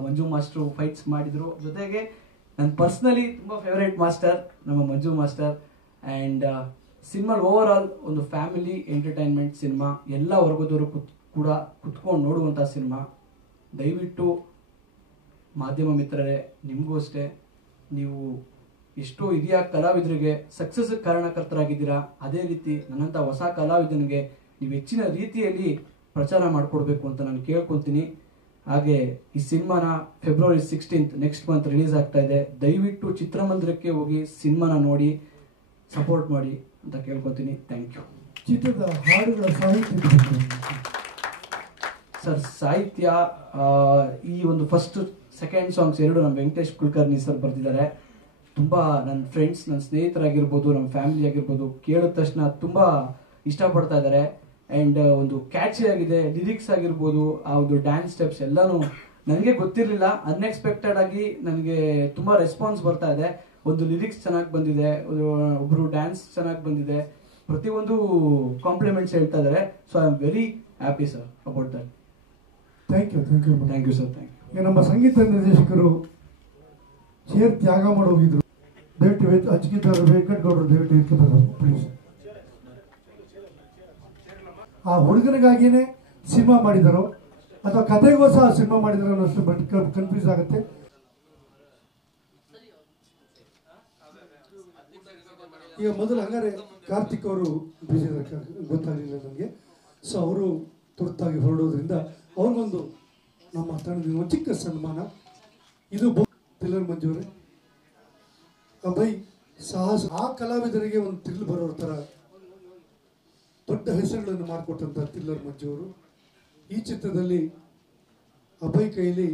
ಮಂಜು ಮಾಸ್ಟರು ಫೈಟ್ಸ್ ಮಾಡಿದರು. ಜೊತೆಗೆ ನನ್ನ ಪರ್ಸ್ನಲಿ ತುಂಬ ಫೇವ್ರೇಟ್ ಮಾಸ್ಟರ್ ನಮ್ಮ Manju master. And cinema over all ಒಂದು ಫ್ಯಾಮಿಲಿ ಎಂಟರ್ಟೈನ್ಮೆಂಟ್ ಸಿನಿಮಾ, ಎಲ್ಲ ವರ್ಗದವರು ಕೂಡ ಕುತ್ಕೊಂಡು ನೋಡುವಂಥ ಸಿನಿಮಾ. ದಯವಿಟ್ಟು ಮಾಧ್ಯಮ ಮಿತ್ರರೇ, ನಿಮಗೂ ಅಷ್ಟೇ, ನೀವು ಎಷ್ಟೋ ಹಿರಿಯ ಕಲಾವಿದರಿಗೆ ಸಕ್ಸಸ್ ಕಾರಣಕರ್ತರಾಗಿದ್ದೀರಾ. ಅದೇ ರೀತಿ ನನ್ನಂಥ ಹೊಸ ಕಲಾವಿದನಿಗೆ ನೀವು ಹೆಚ್ಚಿನ ರೀತಿಯಲ್ಲಿ ಪ್ರಚಾರ ಮಾಡಿಕೊಡ್ಬೇಕು ಅಂತ ನಾನು ಕೇಳ್ಕೊತೀನಿ. ಹಾಗೆ ಈ ಸಿನಿಮಾನ February 16th next month release ಆಗ್ತಾ ಇದೆ. ದಯವಿಟ್ಟು ಚಿತ್ರಮಂದಿರಕ್ಕೆ ಹೋಗಿ ಸಿನಿಮಾನ ನೋಡಿ ಸಪೋರ್ಟ್ ಮಾಡಿ ಅಂತ ಕೇಳ್ಕೊತೀನಿ. Thank you. ಚಿತ್ರದ ಹಾಡುಗಳ ಸಾಹಿತ್ಯ ಸರ್, ಸಾಹಿತ್ಯ ಈ ಒಂದು ಫಸ್ಟ್ ಸೆಕೆಂಡ್ ಸಾಂಗ್ಸ್ ಎರಡು ನಮ್ಮ ವೆಂಕಟೇಶ್ ಕುಲಕರ್ಣಿ ಸರ್ ಬರ್ತಿದ್ದಾರೆ. ತುಂಬ ನನ್ನ ಫ್ರೆಂಡ್ಸ್, ನನ್ನ ಸ್ನೇಹಿತರಾಗಿರ್ಬೋದು, ನಮ್ಮ ಫ್ಯಾಮಿಲಿ ಆಗಿರ್ಬೋದು, ಕೇಳಿದ ತಕ್ಷಣ ತುಂಬ ಇಷ್ಟಪಡ್ತಾ ಇದ್ದಾರೆ. ಆ್ಯಂಡ್ ಒಂದು ಕ್ಯಾಚಿ ಆಗಿದೆ, ಲಿರಿಕ್ಸ್ ಆಗಿರ್ಬೋದು, ಆ ಒಂದು ಡ್ಯಾನ್ಸ್ ಸ್ಟೆಪ್ಸ್ ಎಲ್ಲನೂ ನನಗೆ ಗೊತ್ತಿರಲಿಲ್ಲ. ಅನ್ಎಕ್ಸ್ಪೆಕ್ಟೆಡ್ ಆಗಿ ನನಗೆ ತುಂಬ ರೆಸ್ಪಾನ್ಸ್ ಬರ್ತಾ ಇದೆ. ಒಂದು ಲಿರಿಕ್ಸ್ ಚೆನ್ನಾಗಿ ಬಂದಿದೆ, ಒಬ್ಬರು ಡ್ಯಾನ್ಸ್ ಚೆನ್ನಾಗಿ ಬಂದಿದೆ, ಪ್ರತಿಯೊಂದು ಕಾಂಪ್ಲಿಮೆಂಟ್ಸ್ ಹೇಳ್ತಾ ಇದ್ದಾರೆ. So I am very happy sir about that. Thank you thank you sir. Thank you. ನಮ್ಮ ಸಂಗೀತ ನಿರ್ದೇಶಕರು ಚೇರ್ ತ್ಯಾಗ ಮಾಡಿ ಹೋಗಿದ್ರು. ದಯವಿಟ್ಟು ಅಚ್ಚಿಗಿದ್ದವರು ವೆಂಕಟಗೌಡರು ದಯವಿಟ್ಟು ಇರ್ತಾರೆ ಪ್ಲೀಸ್. ಆ ಹುಡುಗನಿಗಾಗಿಯೇ ಸಿನಿಮಾ ಮಾಡಿದರು ಅಥವಾ ಕಥೆಗೋಸ್ಕರ ಸಿನಿಮಾ ಮಾಡಿದ್ರು ಅನ್ನೋಷ್ಟು ಕನ್ಫ್ಯೂಸ್ ಆಗುತ್ತೆ. ಈಗ ಮೊದಲು ಹಂಗಾರೆ ಕಾರ್ತಿಕ್ ಅವರು ಬಿಜಿ ಗೊತ್ತಾಗಲಿಲ್ಲ ನನಗೆ. ಸೊ ಅವರು ತುರ್ತಾಗಿ ಹೊರಡೋದ್ರಿಂದ ಅವ್ರಿಗೊಂದು ನಮ್ಮ ತಂಡದಿಂದ ಒಂದು ಚಿಕ್ಕ ಸನ್ಮಾನ. ಇದು ಥ್ರಿಲ್ಲರ್ ಮಂಜೂರಿ ಅಭಯ್ ಸಾಹಸ ಆ ಕಲಾವಿದರಿಗೆ ಒಂದು ಥ್ರಿಲ್ ಬರೋರ ಥರ ದೊಡ್ಡ ಹೆಸರುಗಳನ್ನು ಮಾಡಿಕೊಟ್ಟಂಥ ಥ್ರಿಲ್ಲರ್ ಮಂಜೂರು ಈ ಚಿತ್ರದಲ್ಲಿ ಅಭಯ್ ಕೈಲಿ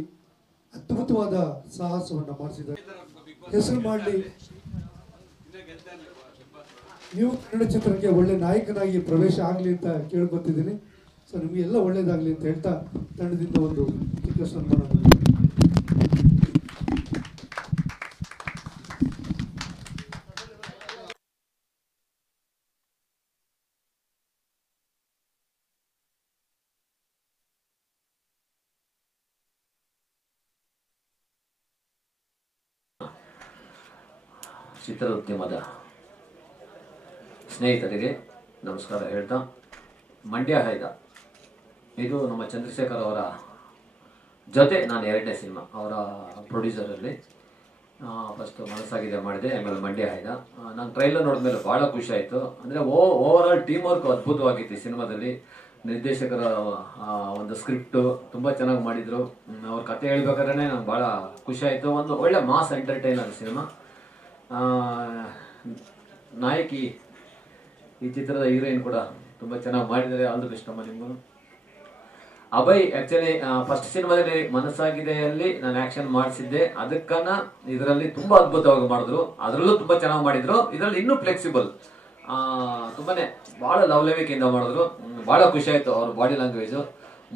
ಅದ್ಭುತವಾದ ಸಾಹಸವನ್ನು ಮಾಡಿಸಿದ್ದಾರೆ. ಹೆಸರು ಮಾಡಲಿ ನೀವು ಕನ್ನಡ ಚಿತ್ರಕ್ಕೆ ಒಳ್ಳೆ ನಾಯಕನಾಗಿ ಪ್ರವೇಶ ಆಗಲಿ ಅಂತ ಕೇಳ್ಕೊತಿದ್ದೀನಿ. ಸೊ ನಿಮಗೆಲ್ಲ ಒಳ್ಳೇದಾಗಲಿ ಅಂತ ಹೇಳ್ತಾ ತಂಡದಿಂದ ಒಂದು ಚಿಕ್ಕ ಸನ್ಮಾನ. ಚಿತ್ರೋದ್ಯಮದ ಸ್ನೇಹಿತರಿಗೆ ನಮಸ್ಕಾರ ಹೇಳ್ತಾ, ಮಂಡ್ಯ ಹೈದ ಇದು ನಮ್ಮ ಚಂದ್ರಶೇಖರ್ ಅವರ ಜೊತೆ ನಾನು ಎರಡನೇ ಸಿನಿಮಾ ಅವರ ಪ್ರೊಡ್ಯೂಸರಲ್ಲಿ. ಫಸ್ಟ್ ಮನಸ್ಸಾಗಿದೆ ಮಾಡಿದೆ, ಆಮೇಲೆ ಮಂಡ್ಯ ಹೈದ. ನಾನು ಟ್ರೈಲರ್ ನೋಡಿದ್ಮೇಲೆ ಭಾಳ ಖುಷಿ ಆಯಿತು. ಅಂದರೆ ಓವರ್ ಆಲ್ ಟೀಮ್ ವರ್ಕ್ ಅದ್ಭುತವಾಗಿತ್ತು ಈ ಸಿನಿಮಾದಲ್ಲಿ. ನಿರ್ದೇಶಕರ ಒಂದು ಸ್ಕ್ರಿಪ್ಟು ತುಂಬ ಚೆನ್ನಾಗಿ ಮಾಡಿದರು. ಅವ್ರ ಕತೆ ಹೇಳ್ಬೇಕಾದ್ರೆ ನಂಗೆ ಭಾಳ ಖುಷಿ ಆಯಿತು. ಒಂದು ಒಳ್ಳೆ ಮಾಸ್ ಎಂಟರ್ಟೈನರ್ ಸಿನಿಮಾ. ನಾಯಕಿ ಈ ಚಿತ್ರದ ಹೀರೋಯಿನ್ ಕೂಡ ತುಂಬ ಚೆನ್ನಾಗಿ ಮಾಡಿದ್ದಾರೆ. ಆಲ್ ದಿ ಬೆಸ್ಟ್ ಅಮ್ಮ ನಿಮಗೂ. ಅಭಯ್ ಆಕ್ಚುಲಿ ಫಸ್ಟ್ ಸಿನಿಮಾದಲ್ಲಿ ಮನಸ್ಸಾಗಿದೆಯಲ್ಲಿ ನಾನು ಆಕ್ಷನ್ ಮಾಡಿಸಿದ್ದೆ. ಅದಕ್ಕನ್ನ ಇದರಲ್ಲಿ ತುಂಬಾ ಅದ್ಭುತವಾಗಿ ಮಾಡಿದ್ರು. ಅದರಲ್ಲೂ ತುಂಬಾ ಚೆನ್ನಾಗಿ ಮಾಡಿದ್ರು. ಇದರಲ್ಲಿ ಇನ್ನೂ ಫ್ಲೆಕ್ಸಿಬಲ್, ತುಂಬಾನೇ ಬಹಳ ಲವಲವಿಕೆಯಿಂದ ಮಾಡಿದ್ರು. ಬಹಳ ಖುಷಿ ಆಯ್ತು ಅವ್ರ ಬಾಡಿ ಲ್ಯಾಂಗ್ವೇಜ್.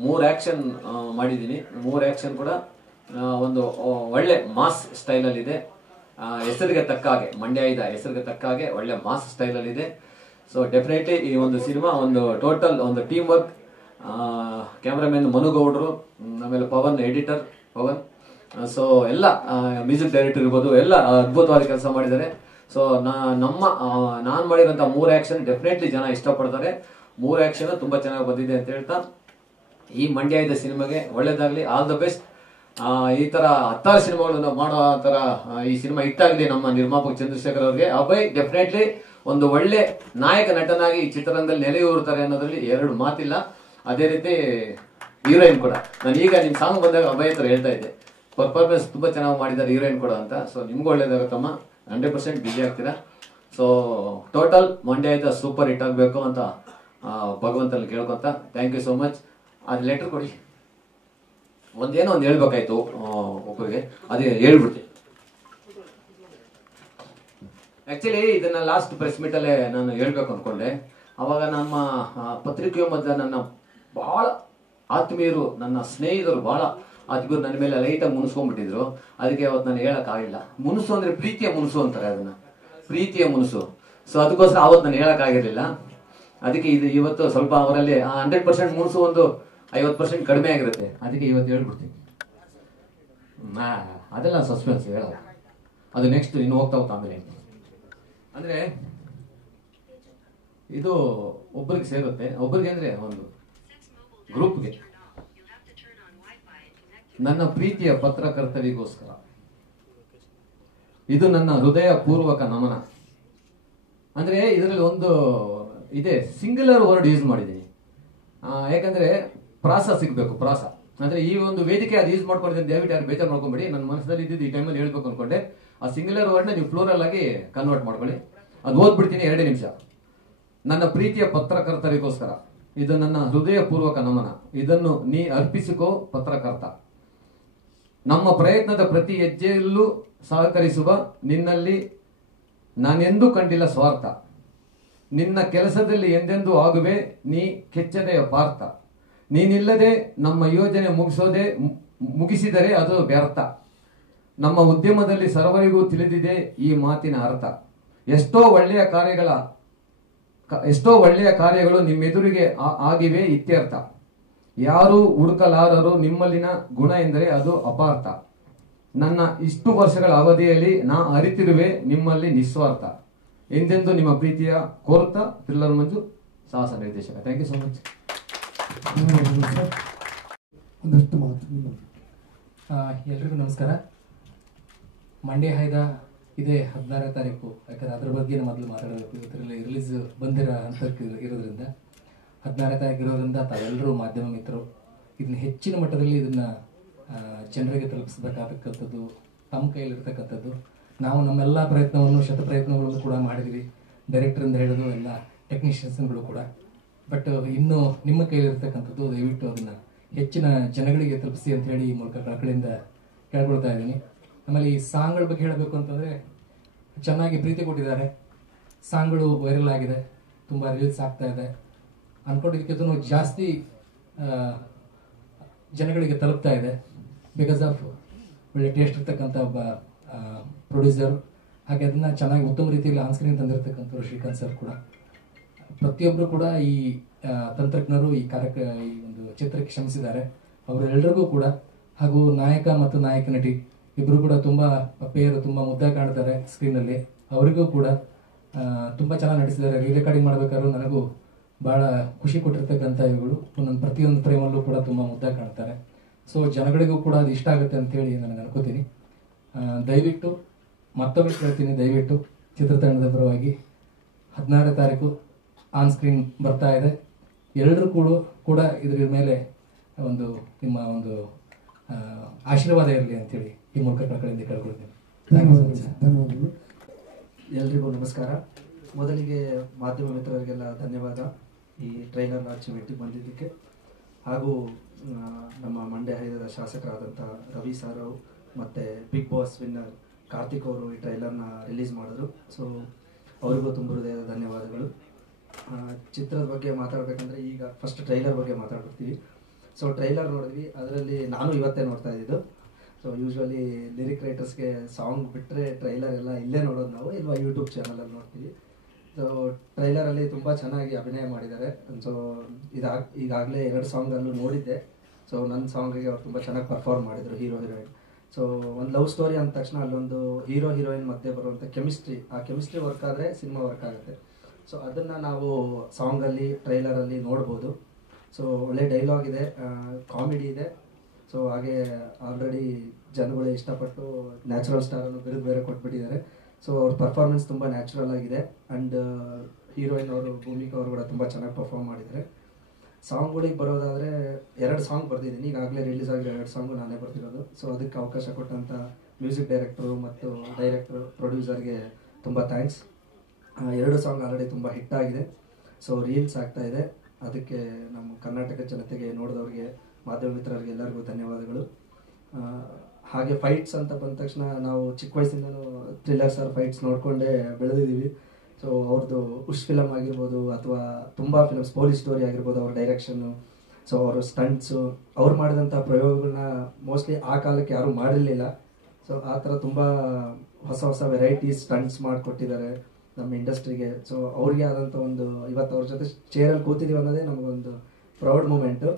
3 ಆಕ್ಷನ್ ಮಾಡಿದ್ದೀನಿ. 3 ಆಕ್ಷನ್ ಕೂಡ ಒಂದು ಒಳ್ಳೆ ಮಾಸ್ ಸ್ಟೈಲಲ್ಲಿ ಇದೆ. ಹೆಸರಿಗೆ ತಕ್ಕ ಹಾಗೆ, ಮಂಡ್ಯ ಹೈದ ಹೆಸರಿಗೆ ತಕ್ಕ ಹಾಗೆ ಒಳ್ಳೆ ಮಾಸ್ ಸ್ಟೈಲಲ್ಲಿ ಇದೆ. ಸೊ ಡೆಫಿನೆಟ್ಲಿ ಈ ಒಂದು ಸಿನಿಮಾ ಒಂದು ಟೋಟಲ್ ಒಂದು ಟೀಮ್ ವರ್ಕ್. ಕ್ಯಾಮ್ರಾಮನ್ ಮನುಗೌಡರು, ಆಮೇಲೆ ಪವನ್ ಎಡಿಟರ್ ಪವನ್, ಸೊ ಎಲ್ಲ ಮ್ಯೂಸಿಕ್ ಡೈರೆಕ್ಟರ್ ಇರ್ಬೋದು, ಎಲ್ಲ ಅದ್ಭುತವಾದ ಕೆಲಸ ಮಾಡಿದ್ದಾರೆ. ಸೊ ನಾನು ಮಾಡಿರೋಂಥ 3 ಆಕ್ಷನ್ ಡೆಫಿನೆಟ್ಲಿ ಜನ ಇಷ್ಟಪಡ್ತಾರೆ. 3 ಆಕ್ಷನ್ ತುಂಬಾ ಚೆನ್ನಾಗಿ ಬಂದಿದೆ ಅಂತ ಹೇಳ್ತಾ, ಈ ಮಂಡ್ಯ ಹೈದ ಸಿನಿಮಾಗೆ ಒಳ್ಳೇದಾಗ್ಲಿ, ಆಲ್ ದ ಬೆಸ್ಟ್. ಈ ತರ 10 ಸಿನಿಮಾಗಳನ್ನು ಮಾಡೋ ತರ ಈ ಸಿನಿಮಾ ಹಿಟ್ಟಾಗಲಿ ನಮ್ಮ ನಿರ್ಮಾಪಕ ಚಂದ್ರಶೇಖರ್ ಅವ್ರಿಗೆ. ಅಭಯ್ ಡೆಫಿನೆಟ್ಲಿ ಒಂದು ಒಳ್ಳೆ ನಾಯಕ ನಟನಾಗಿ ಈ ಚಿತ್ರರಂಗದಲ್ಲಿ ನೆಲೆಯೂರ್ತಾರೆ ಅನ್ನೋದ್ರಲ್ಲಿ 2 ಮಾತಿಲ್ಲ. ಅದೇ ರೀತಿ ಹೀರೋಯಿನ್ ಕೂಡ, ನಾನು ಈಗ ನಿಮ್ ಸಾಂಗ್ ಬಂದಾಗ ಅಭಯ್ ಹತ್ರ ಹೇಳ್ತಾ ಇದ್ದೆ, ಪರ್ಫಾರ್ಮೆನ್ಸ್ ತುಂಬಾ ಚೆನ್ನಾಗಿ ಮಾಡಿದ್ದಾರೆ ಹೀರೋಯಿನ್ ಕೂಡ ಅಂತ. ಸೊ ನಿಮ್ಗೂ ಒಳ್ಳೇದಾಗುತ್ತಮ್ಮ, 100% ಬಿಜಿ ಆಗ್ತೀರಾ. So total Mandya Haida super hit ಆಗಬೇಕು ಅಂತ ಭಗವಂತನಲ್ಲಿ ಕೇಳ್ಕೊಂತ, ಥ್ಯಾಂಕ್ ಯು ಸೋ ಮಚ್. ಅದು ಲೆಟರ್ ಕೊಡಿ, ಒಂದೇನೋ ಒಂದು ಹೇಳ್ಬೇಕಾಯ್ತು ಒಬ್ಬರಿಗೆ, ಅದೇ ಹೇಳ್ಬಿಡ್ತೀನಿ. ಆಕ್ಚುಲಿ ಇದನ್ನ ಲಾಸ್ಟ್ ಪ್ರೆಸ್ ಮೀಟ್ ಅಲ್ಲೇ ನಾನು ಹೇಳ್ಬೇಕು ಅನ್ಕೊಂಡೆ. ಅವಾಗ ನಮ್ಮ ಪತ್ರಿಕೆಯ ಮಧ್ಯ ನನ್ನ ಬಹಳ ಆತ್ಮೀಯರು, ನನ್ನ ಸ್ನೇಹಿತರು ಬಹಳ ಆತ್ಮೀಯರು ನನ್ನ ಮೇಲೆ ಲೈಟಾಗಿ ಮುನಿಸ್ಕೊಂಡ್ಬಿಟ್ಟಿದ್ರು. ಅದಕ್ಕೆ ಅವತ್ತು ನಾನು ಹೇಳಕ್ ಆಗಿಲ್ಲ. ಮುನಿಸು ಅಂದ್ರೆ ಪ್ರೀತಿಯ ಮುನಿಸು ಅಂತಾರೆ, ಅದನ್ನ ಪ್ರೀತಿಯ ಮುನಿಸು. ಸೊ ಅದಕ್ಕೋಸ್ಕರ ಅವತ್ತು ನಾನು ಹೇಳಕ್ ಆಗಿರ್ಲಿಲ್ಲ. ಅದಕ್ಕೆ ಇದು ಇವತ್ತು ಸ್ವಲ್ಪ ಅವರಲ್ಲಿ 100% ಮುನಿಸು ಒಂದು 50% ಕಡಿಮೆ ಆಗಿರುತ್ತೆ. ಅದಕ್ಕೆ ಇವತ್ತು ಹೇಳ್ಬಿಡ್ತೀನಿ. ಅದೆಲ್ಲ ಸಸ್ಪೆನ್ಸ್ ಹೇಳಲ್ಲ, ಅದು ನೆಕ್ಸ್ಟ್ ಇನ್ನು ಹೋಗ್ತಾ ಆಮೇಲೆ. ಅಂದ್ರೆ ಇದು ಒಬ್ಬರಿಗೆ ಸೇರುತ್ತೆ, ಒಬ್ಬರಿಗೆ ಅಂದ್ರೆ ಒಂದು ಗ್ರೂಪ್ಗೆ. ನನ್ನ ಪ್ರೀತಿಯ ಪತ್ರಕರ್ತರಿಗೋಸ್ಕರ ಇದು ನನ್ನ ಹೃದಯ ಪೂರ್ವಕ ನಮನ. ಅಂದ್ರೆ ಇದರಲ್ಲಿ ಒಂದು ಇದೆ, ಸಿಂಗುಲರ್ ವರ್ಡ್ ಯೂಸ್ ಮಾಡಿದ್ದೀನಿ. ಯಾಕಂದ್ರೆ ಪ್ರಾಸ ಸಿಗ್ಬೇಕು, ಪ್ರಾಸ ಅಂದ್ರೆ ಈ ಒಂದು ವೇದಿಕೆ ಅದು ಯೂಸ್ ಮಾಡ್ಕೊಂಡಿದ್ದೀನಿ. ದಯವಿಟ್ಟು ಯಾರು ಬೇಜಾರು ಮಾಡ್ಕೊಂಬೇಡಿ. ನನ್ನ ಮನಸ್ಸಲ್ಲಿ ಇದ್ದಿದ್ದು ಈ ಟೈಮಲ್ಲಿ ಹೇಳ್ಬೇಕು ಅನ್ಕೊಂಡೆ. ಆ ಸಿಂಗುಲರ್ ವರ್ಡ್ನ ನೀವು ಫ್ಲೋರಲ್ ಆಗಿ ಕನ್ವರ್ಟ್ ಮಾಡ್ಕೊಳ್ಳಿ. ಅದು ಓದ್ಬಿಡ್ತೀನಿ, 2 ನಿಮಿಷ. ನನ್ನ ಪ್ರೀತಿಯ ಪತ್ರಕರ್ತರಿಗೋಸ್ಕರ ಇದು ನನ್ನ ಹೃದಯ ಪೂರ್ವಕ ನಮನ. ಇದನ್ನು ನೀ ಅರ್ಪಿಸಿಕೋ ಪತ್ರಕರ್ತ. ನಮ್ಮ ಪ್ರಯತ್ನದ ಪ್ರತಿ ಹೆಜ್ಜೆಯಲ್ಲೂ ಸಹಕರಿಸುವ ನಿನ್ನಲ್ಲಿ ನಾನೆಂದೂ ಕಂಡಿಲ್ಲ ಸ್ವಾರ್ಥ. ನಿನ್ನ ಕೆಲಸದಲ್ಲಿ ಎಂದೆಂದೂ ಆಗುವೆ ನೀ ಕೆಚ್ಚದೆಯ ಪಾರ್ಥ. ನೀನಿಲ್ಲದೆ ನಮ್ಮ ಯೋಜನೆ ಮುಗಿಸಿದರೆ ಅದು ವ್ಯರ್ಥ. ನಮ್ಮ ಉದ್ಯಮದಲ್ಲಿ ಸರ್ವರಿಗೂ ತಿಳಿದಿದೆ ಈ ಮಾತಿನ ಅರ್ಥ. ಎಷ್ಟೋ ಒಳ್ಳೆಯ ಕಾರ್ಯಗಳು ನಿಮ್ಮೆದುರಿಗೆ ಆಗಿವೆ ಇತ್ಯರ್ಥ. ಯಾರೂ ಹುಡುಕಲಾರರು ನಿಮ್ಮಲ್ಲಿನ ಗುಣ ಎಂದರೆ ಅದು ಅಪಾರ್ಥ. ನನ್ನ ಇಷ್ಟು ವರ್ಷಗಳ ಅವಧಿಯಲ್ಲಿ ನಾ ಅರಿತಿರುವೆ ನಿಮ್ಮಲ್ಲಿ ನಿಸ್ವಾರ್ಥ. ಎಂದೆಂದು ನಿಮ್ಮ ಪ್ರೀತಿಯ ಕೋರ್ತಾ ಥ್ರಿಲ್ಲರ್ ಮಂಜು, ಸಾಹಸ ನಿರ್ದೇಶಕ. Thank you so much. ಒಂದಷ್ಟು ಮಾತು. ಎಲ್ರಿಗೂ ನಮಸ್ಕಾರ. ಮಂಡ್ಯ ಹೈದ ಇದೇ 16ನೇ ತಾರೀಕು, ಯಾಕಂದರೆ ಅದ್ರ ಬಗ್ಗೆ ಮೊದಲು ಮಾತಾಡಬೇಕು. ಇವತ್ತರಲ್ಲಿ ರಿಲೀಸ್ ಬಂದಿರೋ ಹಂತಕ್ಕೆ ಇರೋದ್ರಿಂದ 16ನೇ ತಾರೀಕು ಇರೋದ್ರಿಂದ ತಾವೆಲ್ಲರೂ ಮಾಧ್ಯಮ ಮಿತ್ರರು ಇದನ್ನ ಹೆಚ್ಚಿನ ಮಟ್ಟದಲ್ಲಿ ಇದನ್ನು ಜನರಿಗೆ ತಲುಪಿಸಬೇಕಾಗತಕ್ಕಂಥದ್ದು ತಮ್ಮ ಕೈಯಲ್ಲಿರ್ತಕ್ಕಂಥದ್ದು. ನಾವು ನಮ್ಮೆಲ್ಲ ಪ್ರಯತ್ನವನ್ನು ಶತಪ್ರಯತ್ನಗಳನ್ನು ಕೂಡ ಮಾಡಿದ್ವಿ, ಡೈರೆಕ್ಟರಿಂದ ಹಿಡಿದು ಎಲ್ಲ ಟೆಕ್ನಿಷಿಯನ್ಸ್ಗಳು ಕೂಡ. ಬಟ್ ಇನ್ನೂ ನಿಮ್ಮ ಕೈಯಲ್ಲಿರ್ತಕ್ಕಂಥದ್ದು ದಯವಿಟ್ಟು ಅದನ್ನು ಹೆಚ್ಚಿನ ಜನಗಳಿಗೆ ತಲುಪಿಸಿ ಅಂತ ಹೇಳಿ ಈ ಮೂಲಕ ಕಳಕಳಿಯಿಂದ ಕೇಳ್ಕೊಳ್ತಾ ಇದ್ದೀನಿ. ಆಮೇಲೆ ಈ ಸಾಂಗ್ಗಳ ಬಗ್ಗೆ ಹೇಳಬೇಕು ಅಂತಂದರೆ ಚೆನ್ನಾಗಿ ಪ್ರೀತಿ ಕೊಟ್ಟಿದ್ದಾರೆ. ಸಾಂಗ್ಗಳು ವೈರಲ್ ಆಗಿದೆ, ತುಂಬ ರಿಲೀಸ್ ಆಗ್ತಾ ಇದೆ. ಅಂದ್ಕೊಂಡಿದ್ದಕ್ಕಿಂತ ಜಾಸ್ತಿ ಜನಗಳಿಗೆ ತಲುಪ್ತಾ ಇದೆ ಬಿಕಾಸ್ ಆಫ್ ಒಳ್ಳೆ ಟೇಸ್ಟ್ ಇರ್ತಕ್ಕಂಥ ಒಬ್ಬ ಪ್ರೊಡ್ಯೂಸರ್. ಹಾಗೆ ಅದನ್ನು ಚೆನ್ನಾಗಿ ಉತ್ತಮ ರೀತಿಯಲ್ಲಿ ಆನ್ ಸ್ಕ್ರೀನ್ ತಂದಿರತಕ್ಕಂಥವ್ರು ಶ್ರೀಕಾಂತ್ ಸರ್ ಕೂಡ. ಪ್ರತಿಯೊಬ್ಬರು ಕೂಡ ಈ ತಂತ್ರಜ್ಞರು ಈ ಒಂದು ಚಿತ್ರಕ್ಕೆ ಶ್ರಮಿಸಿದ್ದಾರೆ. ಅವರೆಲ್ಲರಿಗೂ ಕೂಡ, ಹಾಗೂ ನಾಯಕ ಮತ್ತು ನಾಯಕ ನಟಿ ಇಬ್ಬರು ಕೂಡ ತುಂಬ ಪೇರು ತುಂಬ ಮುದ್ದಾಗಿ ಕಾಣ್ತಾರೆ ಸ್ಕ್ರೀನಲ್ಲಿ. ಅವರಿಗೂ ಕೂಡ ತುಂಬ ಚೆನ್ನಾಗಿ ನಟಿಸಿದ್ದಾರೆ. ರೀ ರೆಕಾರ್ಡಿಂಗ್ ಮಾಡಬೇಕಾದ್ರೂ ನನಗೂ ಭಾಳ ಖುಷಿ ಕೊಟ್ಟಿರ್ತಕ್ಕಂಥ ಇವುಗಳು. ನನ್ನ ಪ್ರತಿಯೊಂದು ಫ್ರೇಮಲ್ಲೂ ಕೂಡ ತುಂಬ ಮುದ್ದಾಗಿ ಕಾಣ್ತಾರೆ. ಸೊ ಜನಗಳಿಗೂ ಕೂಡ ಅದು ಇಷ್ಟ ಆಗುತ್ತೆ ಅಂತೇಳಿ ನನಗೆ ಅನ್ಕೋತೀನಿ. ದಯವಿಟ್ಟು ಮತ್ತೊಮ್ಮೆ ಕೇಳ್ತೀನಿ, ದಯವಿಟ್ಟು ಚಿತ್ರತಂಡದ ಪರವಾಗಿ 16ನೇ ತಾರೀಕು ಆನ್ ಸ್ಕ್ರೀನ್ ಬರ್ತಾ ಇದೆ. ಎಲ್ಲರೂ ಕೂಡ ಇದ್ರ ಮೇಲೆ ಒಂದು ನಿಮ್ಮ ಒಂದು ಆಶೀರ್ವಾದ ಇರಲಿ ಅಂತೇಳಿ ಈ ಮೂಲಕ ಕಳಕಳಿಯಿಂದ ಕೇಳ್ಕೊಳ್ತೀನಿ. ಧನ್ಯವಾದಗಳು. ಎಲ್ರಿಗೂ ನಮಸ್ಕಾರ. ಮೊದಲಿಗೆ ಮಾಧ್ಯಮ ಮಿತ್ರರಿಗೆಲ್ಲ ಧನ್ಯವಾದ ಈ ಟ್ರೈಲರ್ ಲಾಂಚ್ ಮೀಟಿಂಗ್ ಬಂದಿದ್ದಕ್ಕೆ. ಹಾಗೂ ನಮ್ಮ ಮಂಡ್ಯ ಹೈದದ ಶಾಸಕರಾದಂಥ ರವಿ ಸರ್ ಮತ್ತು ಬಿಗ್ ಬಾಸ್ ವಿನ್ನರ್ ಕಾರ್ತಿಕ್ ಅವರು ಈ ಟ್ರೈಲರ್ನ ರಿಲೀಸ್ ಮಾಡಿದ್ರು. ಸೊ ಅವರಿಗೂ ತುಂಬ ಹೃದಯದ ಧನ್ಯವಾದಗಳು. ಚಿತ್ರದ ಬಗ್ಗೆ ಮಾತಾಡಬೇಕಂದ್ರೆ ಈಗ ಫಸ್ಟ್ ಟ್ರೈಲರ್ ಬಗ್ಗೆ ಮಾತಾಡ್ಬಿಡ್ತೀವಿ. ಸೊ ಟ್ರೈಲರ್ ನೋಡಿದ್ವಿ, ಅದರಲ್ಲಿ ನಾನು ಇವತ್ತೇ ನೋಡ್ತಾ ಇದ್ದಿದ್ದು. ಸೊ ಯೂಶ್ವಲಿ ಲಿರಿಕ್ ರೈಟರ್ಸ್ಗೆ ಸಾಂಗ್ ಬಿಟ್ಟರೆ ಟ್ರೈಲರ್ ಎಲ್ಲ ಇಲ್ಲೇ ನೋಡೋದು ನಾವು, ಇಲ್ವಾ ಯೂಟ್ಯೂಬ್ ಚಾನಲಲ್ಲಿ ನೋಡ್ತೀವಿ. ಸೊ ಟ್ರೈಲರಲ್ಲಿ ತುಂಬ ಚೆನ್ನಾಗಿ ಅಭಿನಯ ಮಾಡಿದ್ದಾರೆ. ಸೊ ಈಗಾಗಲೇ 2 ಸಾಂಗಲ್ಲೂ ನೋಡಿದ್ದೆ. ಸೊ ನನ್ನ ಸಾಂಗಿಗೆ ಅವ್ರು ತುಂಬ ಚೆನ್ನಾಗಿ ಪರ್ಫಾರ್ಮ್ ಮಾಡಿದರು, ಹೀರೋ ಹೀರೋಯಿನ್. ಸೊ ಒಂದು ಲವ್ ಸ್ಟೋರಿ ಅಂದ ತಕ್ಷಣ ಅಲ್ಲೊಂದು ಹೀರೋ ಹೀರೋಯಿನ್ ಮಧ್ಯೆ ಬರುವಂಥ ಕೆಮಿಸ್ಟ್ರಿ, ಆ ಕೆಮಿಸ್ಟ್ರಿ ವರ್ಕ್ ಆದರೆ ಸಿನಿಮಾ ವರ್ಕ್ ಆಗುತ್ತೆ. ಸೊ ಅದನ್ನು ನಾವು ಸಾಂಗಲ್ಲಿ ಟ್ರೈಲರಲ್ಲಿ ನೋಡ್ಬೋದು. ಸೊ ಒಳ್ಳೆ ಡೈಲಾಗ್ ಇದೆ, ಕಾಮಿಡಿ ಇದೆ. ಸೊ ಹಾಗೆ ಆಲ್ರೆಡಿ ಜನಗಳು ಇಷ್ಟಪಟ್ಟು ನ್ಯಾಚುರಲ್ ಸ್ಟಾರನ್ನು ಬಿರುದು ಬೇರೆ ಕೊಟ್ಬಿಟ್ಟಿದ್ದಾರೆ. ಸೊ ಅವ್ರ ಪರ್ಫಾರ್ಮೆನ್ಸ್ ತುಂಬ ನ್ಯಾಚುರಲ್ ಆಗಿದೆ. ಆ್ಯಂಡ್ ಹೀರೋಯಿನ್ ಅವರು ಭೂಮಿಕಾ ಅವರು ಕೂಡ ತುಂಬ ಚೆನ್ನಾಗಿ ಪರ್ಫಾರ್ಮ್ ಮಾಡಿದ್ದಾರೆ. ಸಾಂಗ್ಗಳಿಗೆ ಬರೋದಾದರೆ 2 ಸಾಂಗ್ ಬರ್ತಿದ್ದೀನಿ, ಈಗಾಗಲೇ ರಿಲೀಸ್ ಆಗಿರೋ 2 ಸಾಂಗು ನಾನೇ ಬರ್ತಿರೋದು. ಸೊ ಅದಕ್ಕೆ ಅವಕಾಶ ಕೊಟ್ಟಂಥ ಮ್ಯೂಸಿಕ್ ಡೈರೆಕ್ಟ್ರು ಮತ್ತು ಡೈರೆಕ್ಟ್ರು ಪ್ರೊಡ್ಯೂಸರ್ಗೆ ತುಂಬ ಥ್ಯಾಂಕ್ಸ್. 2 ಸಾಂಗ್ ಆಲ್ರೆಡಿ ತುಂಬ ಹಿಟ್ ಆಗಿದೆ. ಸೊ ರೀಲ್ಸ್ ಆಗ್ತಾ ಇದೆ. ಅದಕ್ಕೆ ನಮ್ಮ ಕರ್ನಾಟಕ ಜನತೆಗೆ, ನೋಡಿದವ್ರಿಗೆ, ಮಾಧ್ಯಮ ಮಿತ್ರರಿಗೆ ಎಲ್ಲರಿಗೂ ಧನ್ಯವಾದಗಳು. ಹಾಗೆ ಫೈಟ್ಸ್ ಅಂತ ಬಂದ ತಕ್ಷಣ ನಾವು ಚಿಕ್ಕ ವಯಸ್ಸಿಂದನೂ ಥ್ರಿಲ್ಲರ್ ಸರ್ ಫೈಟ್ಸ್ ನೋಡಿಕೊಂಡೇ ಬೆಳೆದಿದ್ದೀವಿ. ಸೊ ಅವ್ರದ್ದು ಉಷ್ ಫಿಲಮ್ ಆಗಿರ್ಬೋದು ಅಥವಾ ತುಂಬ ಫಿಲಮ್ಸ್, ಪೊಲೀಸ್ ಸ್ಟೋರಿ ಆಗಿರ್ಬೋದು, ಅವ್ರ ಡೈರೆಕ್ಷನ್ನು, ಸೊ ಅವರ ಸ್ಟಂಟ್ಸು, ಅವ್ರು ಮಾಡಿದಂಥ ಪ್ರಯೋಗಗಳನ್ನ ಮೋಸ್ಟ್ಲಿ ಆ ಕಾಲಕ್ಕೆ ಯಾರೂ ಮಾಡಿರಲಿಲ್ಲ. ಸೊ ಆ ಥರ ತುಂಬ ಹೊಸ ವೆರೈಟೀಸ್ ಸ್ಟಂಟ್ಸ್ ಮಾಡಿಕೊಟ್ಟಿದ್ದಾರೆ ನಮ್ಮ ಇಂಡಸ್ಟ್ರಿಗೆ. ಸೊ ಅವ್ರಿಗೆ ಆದಂಥ ಒಂದು, ಇವತ್ತು ಅವ್ರ ಜೊತೆ ಚೇರಲ್ಲಿ ಕೂತಿದ್ದೀವಿ ಅನ್ನೋದೇ ನಮಗೊಂದು ಪ್ರೌಡ್ ಮೂಮೆಂಟು.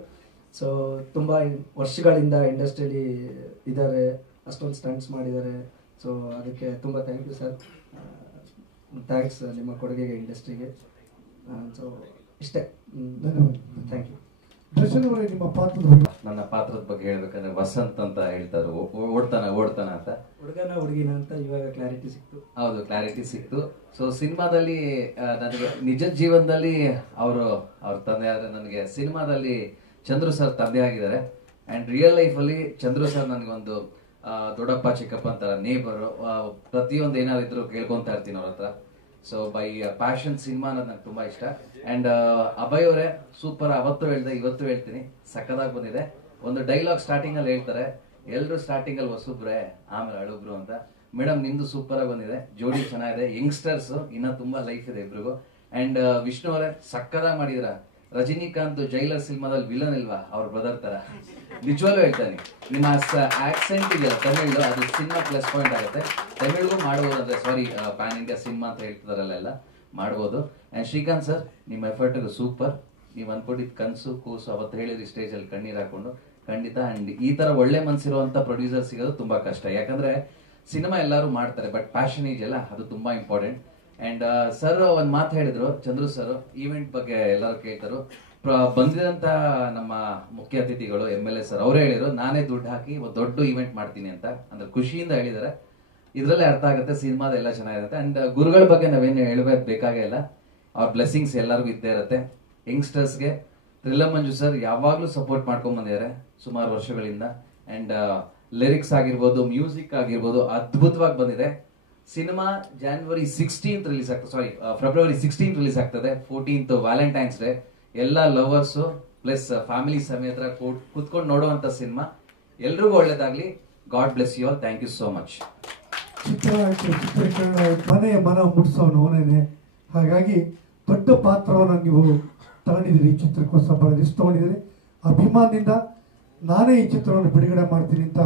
ಸೊ ತುಂಬ ವರ್ಷಗಳಿಂದ ಇಂಡಸ್ಟ್ರಿಯಲ್ಲಿ ಇದ್ದಾರೆ, ಅಷ್ಟೊಂದು ಸ್ಟಂಟ್ಸ್ ಮಾಡಿದ್ದಾರೆ. ಸೊ ಅದಕ್ಕೆ ತುಂಬ ಥ್ಯಾಂಕ್ ಯು ಸರ್, ಥ್ಯಾಂಕ್ಸ್ ನಿಮ್ಮ ಕೊಡುಗೆಗೆ ಇಂಡಸ್ಟ್ರಿಗೆ. ಸೊ ಇಷ್ಟೇ, ಥ್ಯಾಂಕ್ ಯು. ದರ್ಶನ್ ಅವರೇ, ನಿಮ್ಮ ಪಾತ್ರದ ಬಗ್ಗೆ. ನನ್ನ ಪಾತ್ರದ ಬಗ್ಗೆ ಹೇಳ್ಬೇಕಂದ್ರೆ ವಸಂತ್ ಅಂತ ಹೇಳ್ತಾರೆ, ಓಡ್ತಾನ ಅಂತ, ಹುಡುಗನ ಹುಡುಗಿನ ಅಂತ ಇವಾಗ ಕ್ಲಾರಿಟಿ ಸಿಕ್ತು. ಹೌದು, ಕ್ಲಾರಿಟಿ ಸಿಕ್ತು. ಸೊ ಸಿನಿಮಾದಲ್ಲಿ ನನಗೆ ನಿಜ ಜೀವನದಲ್ಲಿ ಅವ್ರ ತಂದೆ ಆದ್ರೆ, ನನಗೆ ಸಿನಿಮಾದಲ್ಲಿ ಚಂದ್ರು ಸರ್ ತಂದೆ ಆಗಿದ್ದಾರೆ. ಅಂಡ್ ರಿಯಲ್ ಲೈಫಲ್ಲಿ ಚಂದ್ರು ಸರ್ ನನಗೊಂದು ದೊಡ್ಡಪ್ಪ ಚಿಕ್ಕಪ್ಪ ಅಂತಾರ, ನೇಬರು. ಪ್ರತಿಯೊಂದು ಏನಾದ್ರು ಕೇಳ್ಕೊಂತ ಇರ್ತೀನಿ ಅವ್ರ ಹತ್ರ. ಸೊ ಬೈ ಪ್ಯಾಷನ್ ಸಿನಿಮಾ ಅನ್ನೋದು ನಂಗೆ ತುಂಬಾ ಇಷ್ಟ. ಅಂಡ್ ಅಭಯ್ ಅವರೇ ಸೂಪರ್, ಅವತ್ತು ಹೇಳ್ದೆ ಇವತ್ತು ಹೇಳ್ತೀನಿ, ಸಕ್ಕದಾಗಿ ಬಂದಿದೆ. ಒಂದು ಡೈಲಾಗ್ ಸ್ಟಾರ್ಟಿಂಗ್ ಅಲ್ಲಿ ಹೇಳ್ತಾರೆ, ಎಲ್ರು ಸ್ಟಾರ್ಟಿಂಗ್ ಅಲ್ಲಿ ಹೊಸಬ್ರೆ ಆಮೇಲೆ ಅಳುಬ್ರು ಅಂತ. ಮೇಡಮ್ ನಿಮ್ದು ಸೂಪರ್ ಆಗಿ ಬಂದಿದೆ, ಜೋಡಿ ಚೆನ್ನಾಗಿದೆ, ಯಂಗ್ಸ್ಟರ್ಸ್ ಇನ್ನ ತುಂಬಾ ಲೈಫ್ ಇದೆ ಇಬ್ರಿಗೂ. ಅಂಡ್ ವಿಷ್ಣು ಅವರೇ ಸಕ್ಕದಾಗಿ ಮಾಡಿದಿರ. ರಜನಿಕಾಂತ್ ಜೈಲರ್ ಸಿನಿಮಾದಲ್ಲಿ ವಿಲನ್ ಇಲ್ವಾ, ಅವ್ರ ಬ್ರದರ್ ತರ. ನಿಜವಾಗ್ಲೂ ಹೇಳ್ತಾನೆ, ನಿಮ್ಮ ಆಕ್ಸೆಂಟ್ ಇದೆಯಲ್ಲ ತಮಿಳು, ಅದು ಸಿನಿಮಾ ಪ್ಲಸ್ ಪಾಯಿಂಟ್ ಆಗುತ್ತೆ. ತಮಿಳ್ಗೂ ಮಾಡ್ಬೋದು ಅಂದ್ರೆ, ಸಾರಿ ಪ್ಯಾನ್ ಇಂಡಿಯಾ ಸಿನಿಮಾ ಅಂತ ಹೇಳ್ತಿದಾರಲ್ಲ, ಮಾಡ್ಬೋದು. ಅಂಡ್ ಶ್ರೀಕಾಂತ್ ಸರ್, ನಿಮ್ಮ ಎಫರ್ಟ್ ಸೂಪರ್. ನೀವು ಅನ್ಕೊಂಡಿದ್ ಕನ್ಸು ಕೂಸು ಅವತ್ತು ಹೇಳಿದ್ರಿ ಸ್ಟೇಜ್ ಅಲ್ಲಿ ಕಣ್ಣೀರ್ ಹಾಕೊಂಡು, ಖಂಡಿತ. ಅಂಡ್ ಈ ತರ ಒಳ್ಳೆ ಮನ್ಸಿರುವಂತ ಪ್ರೊಡ್ಯೂಸರ್ ಸಿಗೋದು ತುಂಬಾ ಕಷ್ಟ. ಯಾಕಂದ್ರೆ ಸಿನಿಮಾ ಎಲ್ಲರೂ ಮಾಡ್ತಾರೆ, ಬಟ್ ಪ್ಯಾಷನ್ ಇದೆಯಲ್ಲ ಅದು ತುಂಬಾ ಇಂಪಾರ್ಟೆಂಟ್. ಅಂಡ್ ಸರ್ ಒಂದ್ ಮಾತು ಹೇಳಿದ್ರು, ಚಂದ್ರು ಸರ್, ಈವೆಂಟ್ ಬಗ್ಗೆ ಎಲ್ಲರೂ ಕೇಳ್ತಾರು. ಬಂದಿದಂತ ನಮ್ಮ ಮುಖ್ಯ ಅತಿಥಿಗಳು MLA ಸರ್ ಅವರೇ ಹೇಳಿದ್ರು, ನಾನೇ ದುಡ್ಡು ಹಾಕಿ ಒಂದು ದೊಡ್ಡ ಈವೆಂಟ್ ಮಾಡ್ತೀನಿ ಅಂತ. ಅಂದ್ರೆ ಖುಷಿಯಿಂದ ಹೇಳಿದ್ದಾರೆ. ಇದ್ರಲ್ಲೇ ಅರ್ಥ ಆಗುತ್ತೆ ಸಿನಿಮಾದ ಎಲ್ಲ ಚೆನ್ನಾಗಿರುತ್ತೆ. ಅಂಡ್ ಗುರುಗಳ ಬಗ್ಗೆ ನಾವೇನು ಹೇಳಬೇಕು ಬೇಕಾಗೇ ಇಲ್ಲ, ಅವ್ರ ಬ್ಲೆಸ್ಸಿಂಗ್ಸ್ ಎಲ್ಲರಿಗೂ ಇದ್ದೇ ಇರುತ್ತೆ. ಯಂಗ್ಸ್ಟರ್ಸ್ಗೆ ಥ್ರಿಲ್ಲರ್ ಮಂಜು ಸರ್ ಯಾವಾಗ್ಲೂ ಸಪೋರ್ಟ್ ಮಾಡ್ಕೊಂಡ್ ಬಂದಿದ್ದಾರೆ ಸುಮಾರು ವರ್ಷಗಳಿಂದ. ಅಂಡ್ ಲಿರಿಕ್ಸ್ ಆಗಿರ್ಬೋದು, ಮ್ಯೂಸಿಕ್ ಆಗಿರ್ಬೋದು ಅದ್ಭುತವಾಗಿ ಬಂದಿದೆ. ಸಿನಿಮಾ January 16th ರಿಲೀಸ್ ಆಗ್ತದೆ, ಸಾರಿ February 16th ರಿಲೀಸ್ ಆಗ್ತದೆ. 14th Valentine's day. ಎಲ್ಲ ಲವರ್ಸು ಪ್ಲಸ್ ಫ್ಯಾಮಿಲಿ ಸಮೇತ ಕುತ್ಕೊಂಡು ನೋಡುವಂತ ಸಿನಿಮಾ. ಎಲ್ರಿಗೂ ಒಳ್ಳೇದಾಗ್ಲಿ. God bless you all. Thank you so much. ಚಿತ್ರೀಕರಣ ಮನೆಯ ಮನ ಮುಟ್ಸೋನು ಅವನೇನೆ. ಹಾಗಾಗಿ ದೊಡ್ಡ ಪಾತ್ರವನ್ನು ನೀವು ತಗೊಂಡಿದ್ದೀರಿ. ಈ ಚಿತ್ರಕ್ಕೋಸ್ಕರ ಬಹಳ ಇಷ್ಟ ತಗೊಂಡಿದ್ದೀರಿ. ಅಭಿಮಾನದಿಂದ ನಾನೇ ಈ ಚಿತ್ರವನ್ನು ಬಿಡುಗಡೆ ಮಾಡ್ತೀನಿ ಅಂತ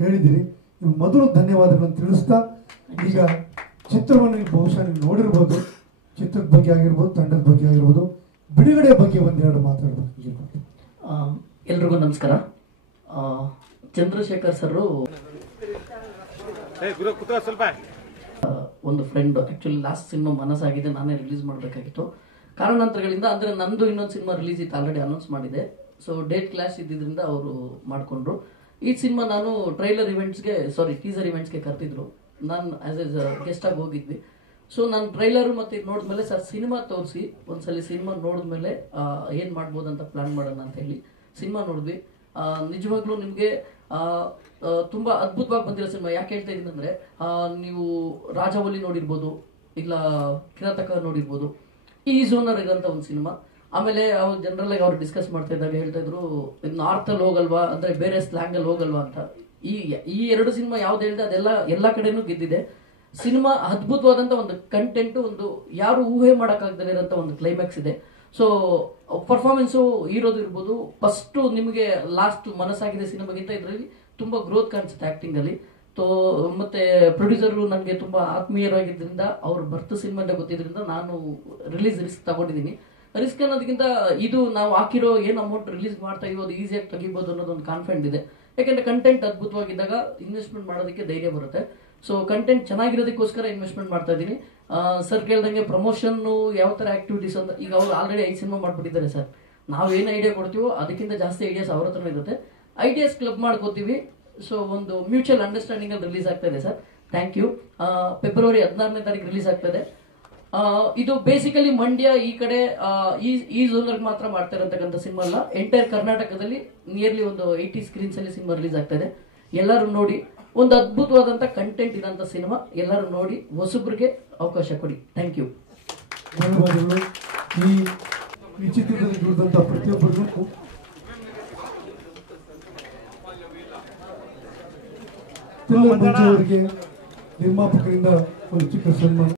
ಹೇಳಿದಿರಿ. ನೀವು ಮೊದಲು ಧನ್ಯವಾದಗಳನ್ನು ತಿಳಿಸ್ತಾ, ಈಗ ಚಿತ್ರವನ್ನು ಬಹುಶಃ ನೀವು ನೋಡಿರ್ಬೋದು. ಚಿತ್ರದ ಬಗ್ಗೆ ಆಗಿರ್ಬೋದು, ತಂಡದ ಬಗ್ಗೆ ಆಗಿರ್ಬೋದು, ಬಿಡುಗಡೆ ಬಗ್ಗೆ ಒಂದೆರಡು ಮಾತಾಡಬೇಕು. ಎಲ್ರಿಗೂ ನಮಸ್ಕಾರ. ಚಂದ್ರಶೇಖರ್ ಸರ್ ಒಂದು ಫ್ರೆಂಡ್. ಆಕ್ಚುಲಿ ಲಾಸ್ಟ್ ಸಿನಿಮಾ ಮನಸ್ಸಾಗಿದೆ, ನಾನೇ ರಿಲೀಸ್ ಮಾಡಬೇಕಾಗಿತ್ತು. ಕಾರಣಾಂತರಗಳಿಂದ ಅಂದ್ರೆ ನಂದು ಇನ್ನೊಂದು ಸಿನಿಮಾ ರಿಲೀಸ್ ಇತ್ತು, ಆಲ್ರೆಡಿ ಅನೌನ್ಸ್ ಮಾಡಿದೆ. ಸೊ ಡೇಟ್ ಕ್ಲಾಶ್ ಇದ್ದಿದ್ದರಿಂದ ಅವರು ಮಾಡಿಕೊಂಡ್ರು. ಈ ಸಿನಿಮಾ ನಾನು ಟೀಸರ್ ಇವೆಂಟ್ಸ್ಗೆ ಕರೆದಿದ್ರು. ನಾನು ಆಸ್ ಎ ಗೆಸ್ಟ್ ಆಗಿ ಹೋಗಿದ್ವಿ. ಸೊ ನಾನು ಟ್ರೈಲರ್ ಮತ್ತೆ ನೋಡಿದ್ಮೇಲೆ ಸರ್ ಸಿನಿಮಾ ತೋರಿಸಿ ಒಂದ್ಸಲಿ ಸಿನಿಮಾ ನೋಡಿದ್ಮೇಲೆ ಏನ್ ಮಾಡ್ಬೋದು ಅಂತ ಪ್ಲಾನ್ ಮಾಡೋಣ ಅಂತ ಹೇಳಿ ಸಿನಿಮಾ ನೋಡಿದ್ವಿ. ನಿಜವಾಗ್ಲೂ ನಿಮ್ಗೆ ತುಂಬಾ ಅದ್ಭುತವಾಗಿ ಬಂದಿರೋ ಸಿನಿಮಾ. ಯಾಕೆ ಹೇಳ್ತಾ ಇದೀನಿ ಅಂದ್ರೆ, ನೀವು ರಾಜವಲ್ಲಿ ನೋಡಿರ್ಬೋದು, ಇಲ್ಲ ಕಿರಾತಕ ನೋಡಿರ್ಬೋದು. ಈ ಝೋನರ್ ಇರೋಂಥ ಒಂದು ಸಿನಿಮಾ. ಆಮೇಲೆ ಅವ್ರು ಜನರಲ್ ಆಗಿ ಅವ್ರು ಡಿಸ್ಕಸ್ ಮಾಡ್ತಾ ಇದ್ದಾಗ ಹೇಳ್ತಾ ಇದ್ರು, ನಾರ್ತ್ ಅಲ್ಲಿ ಹೋಗಲ್ವಾ, ಅಂದ್ರೆ ಬೇರೆ ಸ್ಲ್ಯಾಂಗ್ ಅಲ್ಲಿ ಹೋಗಲ್ವಾ ಅಂತ. ಈ ಎರಡು ಸಿನಿಮಾ ಯಾವ್ದು ಹೇಳಿದೆ ಅದೆಲ್ಲ ಎಲ್ಲಾ ಕಡೆನೂ ಗೆದ್ದಿದೆ. ಸಿನಿಮಾ ಅದ್ಭುತವಾದಂತ ಒಂದು ಕಂಟೆಂಟ್, ಒಂದು ಯಾರು ಊಹೆ ಮಾಡಕ್ಕಾಗದೇ ಇರೋಂಥ ಒಂದು ಕ್ಲೈಮ್ಯಾಕ್ಸ್ ಇದೆ. ಸೊ ಪರ್ಫಾರ್ಮೆನ್ಸು ಹೀರೋದು ಇರ್ಬೋದು. ಫಸ್ಟ್ ನಿಮಗೆ ಲಾಸ್ಟ್ ಮನಸ್ಸಾಗಿದೆ ಸಿನಿಮಾಗಿಂತ ಇದರಲ್ಲಿ ತುಂಬಾ ಗ್ರೋತ್ ಕಾಣಿಸುತ್ತೆ ಆಕ್ಟಿಂಗ್ ಅಲ್ಲಿ. ಮತ್ತೆ ಪ್ರೊಡ್ಯೂಸರ್ ನನಗೆ ತುಂಬಾ ಆತ್ಮೀಯರಾಗಿದ್ದರಿಂದ, ಅವ್ರು ಬರ್ತ ಸಿನಿಮಾ ಅಂತ ಗೊತ್ತಿದ್ರಿಂದ ನಾನು ರಿಲೀಸ್ ರಿಸ್ಕ್ ತಗೊಂಡಿದ್ದೀನಿ. ರಿಸ್ಕ್ ಅನ್ನೋದಕ್ಕಿಂತ ಇದು ನಾವು ಹಾಕಿರೋ ಏನ್ ಅಮೌಂಟ್ ರಿಲೀಸ್ ಮಾಡ್ತಾ ಇದೀವಿ ಅದು ಈಸಿಯಾಗಿ ತೆಗಿಬಹುದು ಅನ್ನೋದೊಂದು ಕಾನ್ಫಿಡೆಂಟ್ ಇದೆ. ಯಾಕಂದ್ರೆ ಕಂಟೆಂಟ್ ಅದ್ಭುತವಾಗಿದ್ದಾಗ ಇನ್ವೆಸ್ಟ್ಮೆಂಟ್ ಮಾಡೋದಕ್ಕೆ ಧೈರ್ಯ ಬರುತ್ತೆ. ಸೊ ಕಂಟೆಂಟ್ ಚೆನ್ನಾಗಿರೋದಕ್ಕೋಸ್ಕರ ಇನ್ವೆಸ್ಟ್ಮೆಂಟ್ ಮಾಡ್ತಾ ಇದ್ದೀನಿ. ಸರ್ ಕೇಳ್ದಂಗೆ ಪ್ರಮೋಷನ್ ಯಾವ ತರ ಆಕ್ಟಿವಿಟೀಸ್ ಅಂತ, ಈಗ ಅವ್ರು ಆಲ್ರೆಡಿ 5 ಸಿನಿಮಾ ಮಾಡ್ಬಿಟ್ಟಿದ್ದಾರೆ ಸರ್. ನಾವು ಏನ್ ಐಡಿಯಾ ಕೊಡ್ತೀವೋ ಅದಕ್ಕಿಂತ ಜಾಸ್ತಿ ಐಡಿಯಾಸ್ ಅವ್ರ ಹತ್ರ ಇರುತ್ತೆ. ಐಡಿಯಾಸ್ ಕ್ಲಬ್ ಮಾಡ್ಕೋತೀವಿ. ಸೊ ಒಂದು ಮ್ಯೂಚುವಲ್ ಅಂಡರ್ಸ್ಟ್ಯಾಂಡಿಂಗ್ ಅಲ್ಲಿ ರಿಲೀಸ್ ಆಗ್ತಾ ಇದೆ ಸರ್. Thank you. February 16ನೇ ತಾರೀಕು ರಿಲೀಸ್ ಆಗ್ತಾ ಇದೆ. ಇದು ಬೇಸಿಕಲಿ ಮಂಡ್ಯ ಈ ಕಡೆ ಈ ಝೋನ್ ಮಾತ್ರ ಮಾಡ್ತಾ ಇರತಕ್ಕಂಥ ಸಿನಿಮಾ ಅಲ್ಲ. ಎಂಟೈರ್ ಕರ್ನಾಟಕದಲ್ಲಿ ನಿಯರ್ಲಿ ಒಂದು 80 ಸ್ಕ್ರೀನ್ಸ್ ಅಲ್ಲಿ ಸಿನಿಮಾ ರಿಲೀಸ್ ಆಗ್ತಾ ಇದೆ. ಎಲ್ಲರೂ ನೋಡಿ. ಒಂದು ಅದ್ಭುತವಾದಂತ ಕಂಟೆಂಟ್ ಇರೋಂಥ ಸಿನಿಮಾ. ಎಲ್ಲರೂ ನೋಡಿ, ಹೊಸಬ್ರಿಗೆ ಅವಕಾಶ ಕೊಡಿ. Thank you. ಧನ್ಯವಾದಗಳು. ಈ ಚಿತ್ರದಲ್ಲಿ ದುಡಿದಂತ ಪ್ರತಿಯೊಬ್ಬರಿಗೂ ಅವರಿಗೆ ನಿರ್ಮಾಪಕರಿಂದ ಒಂದು ಚಿಕ್ಕ ಸನ್ಮಾನ.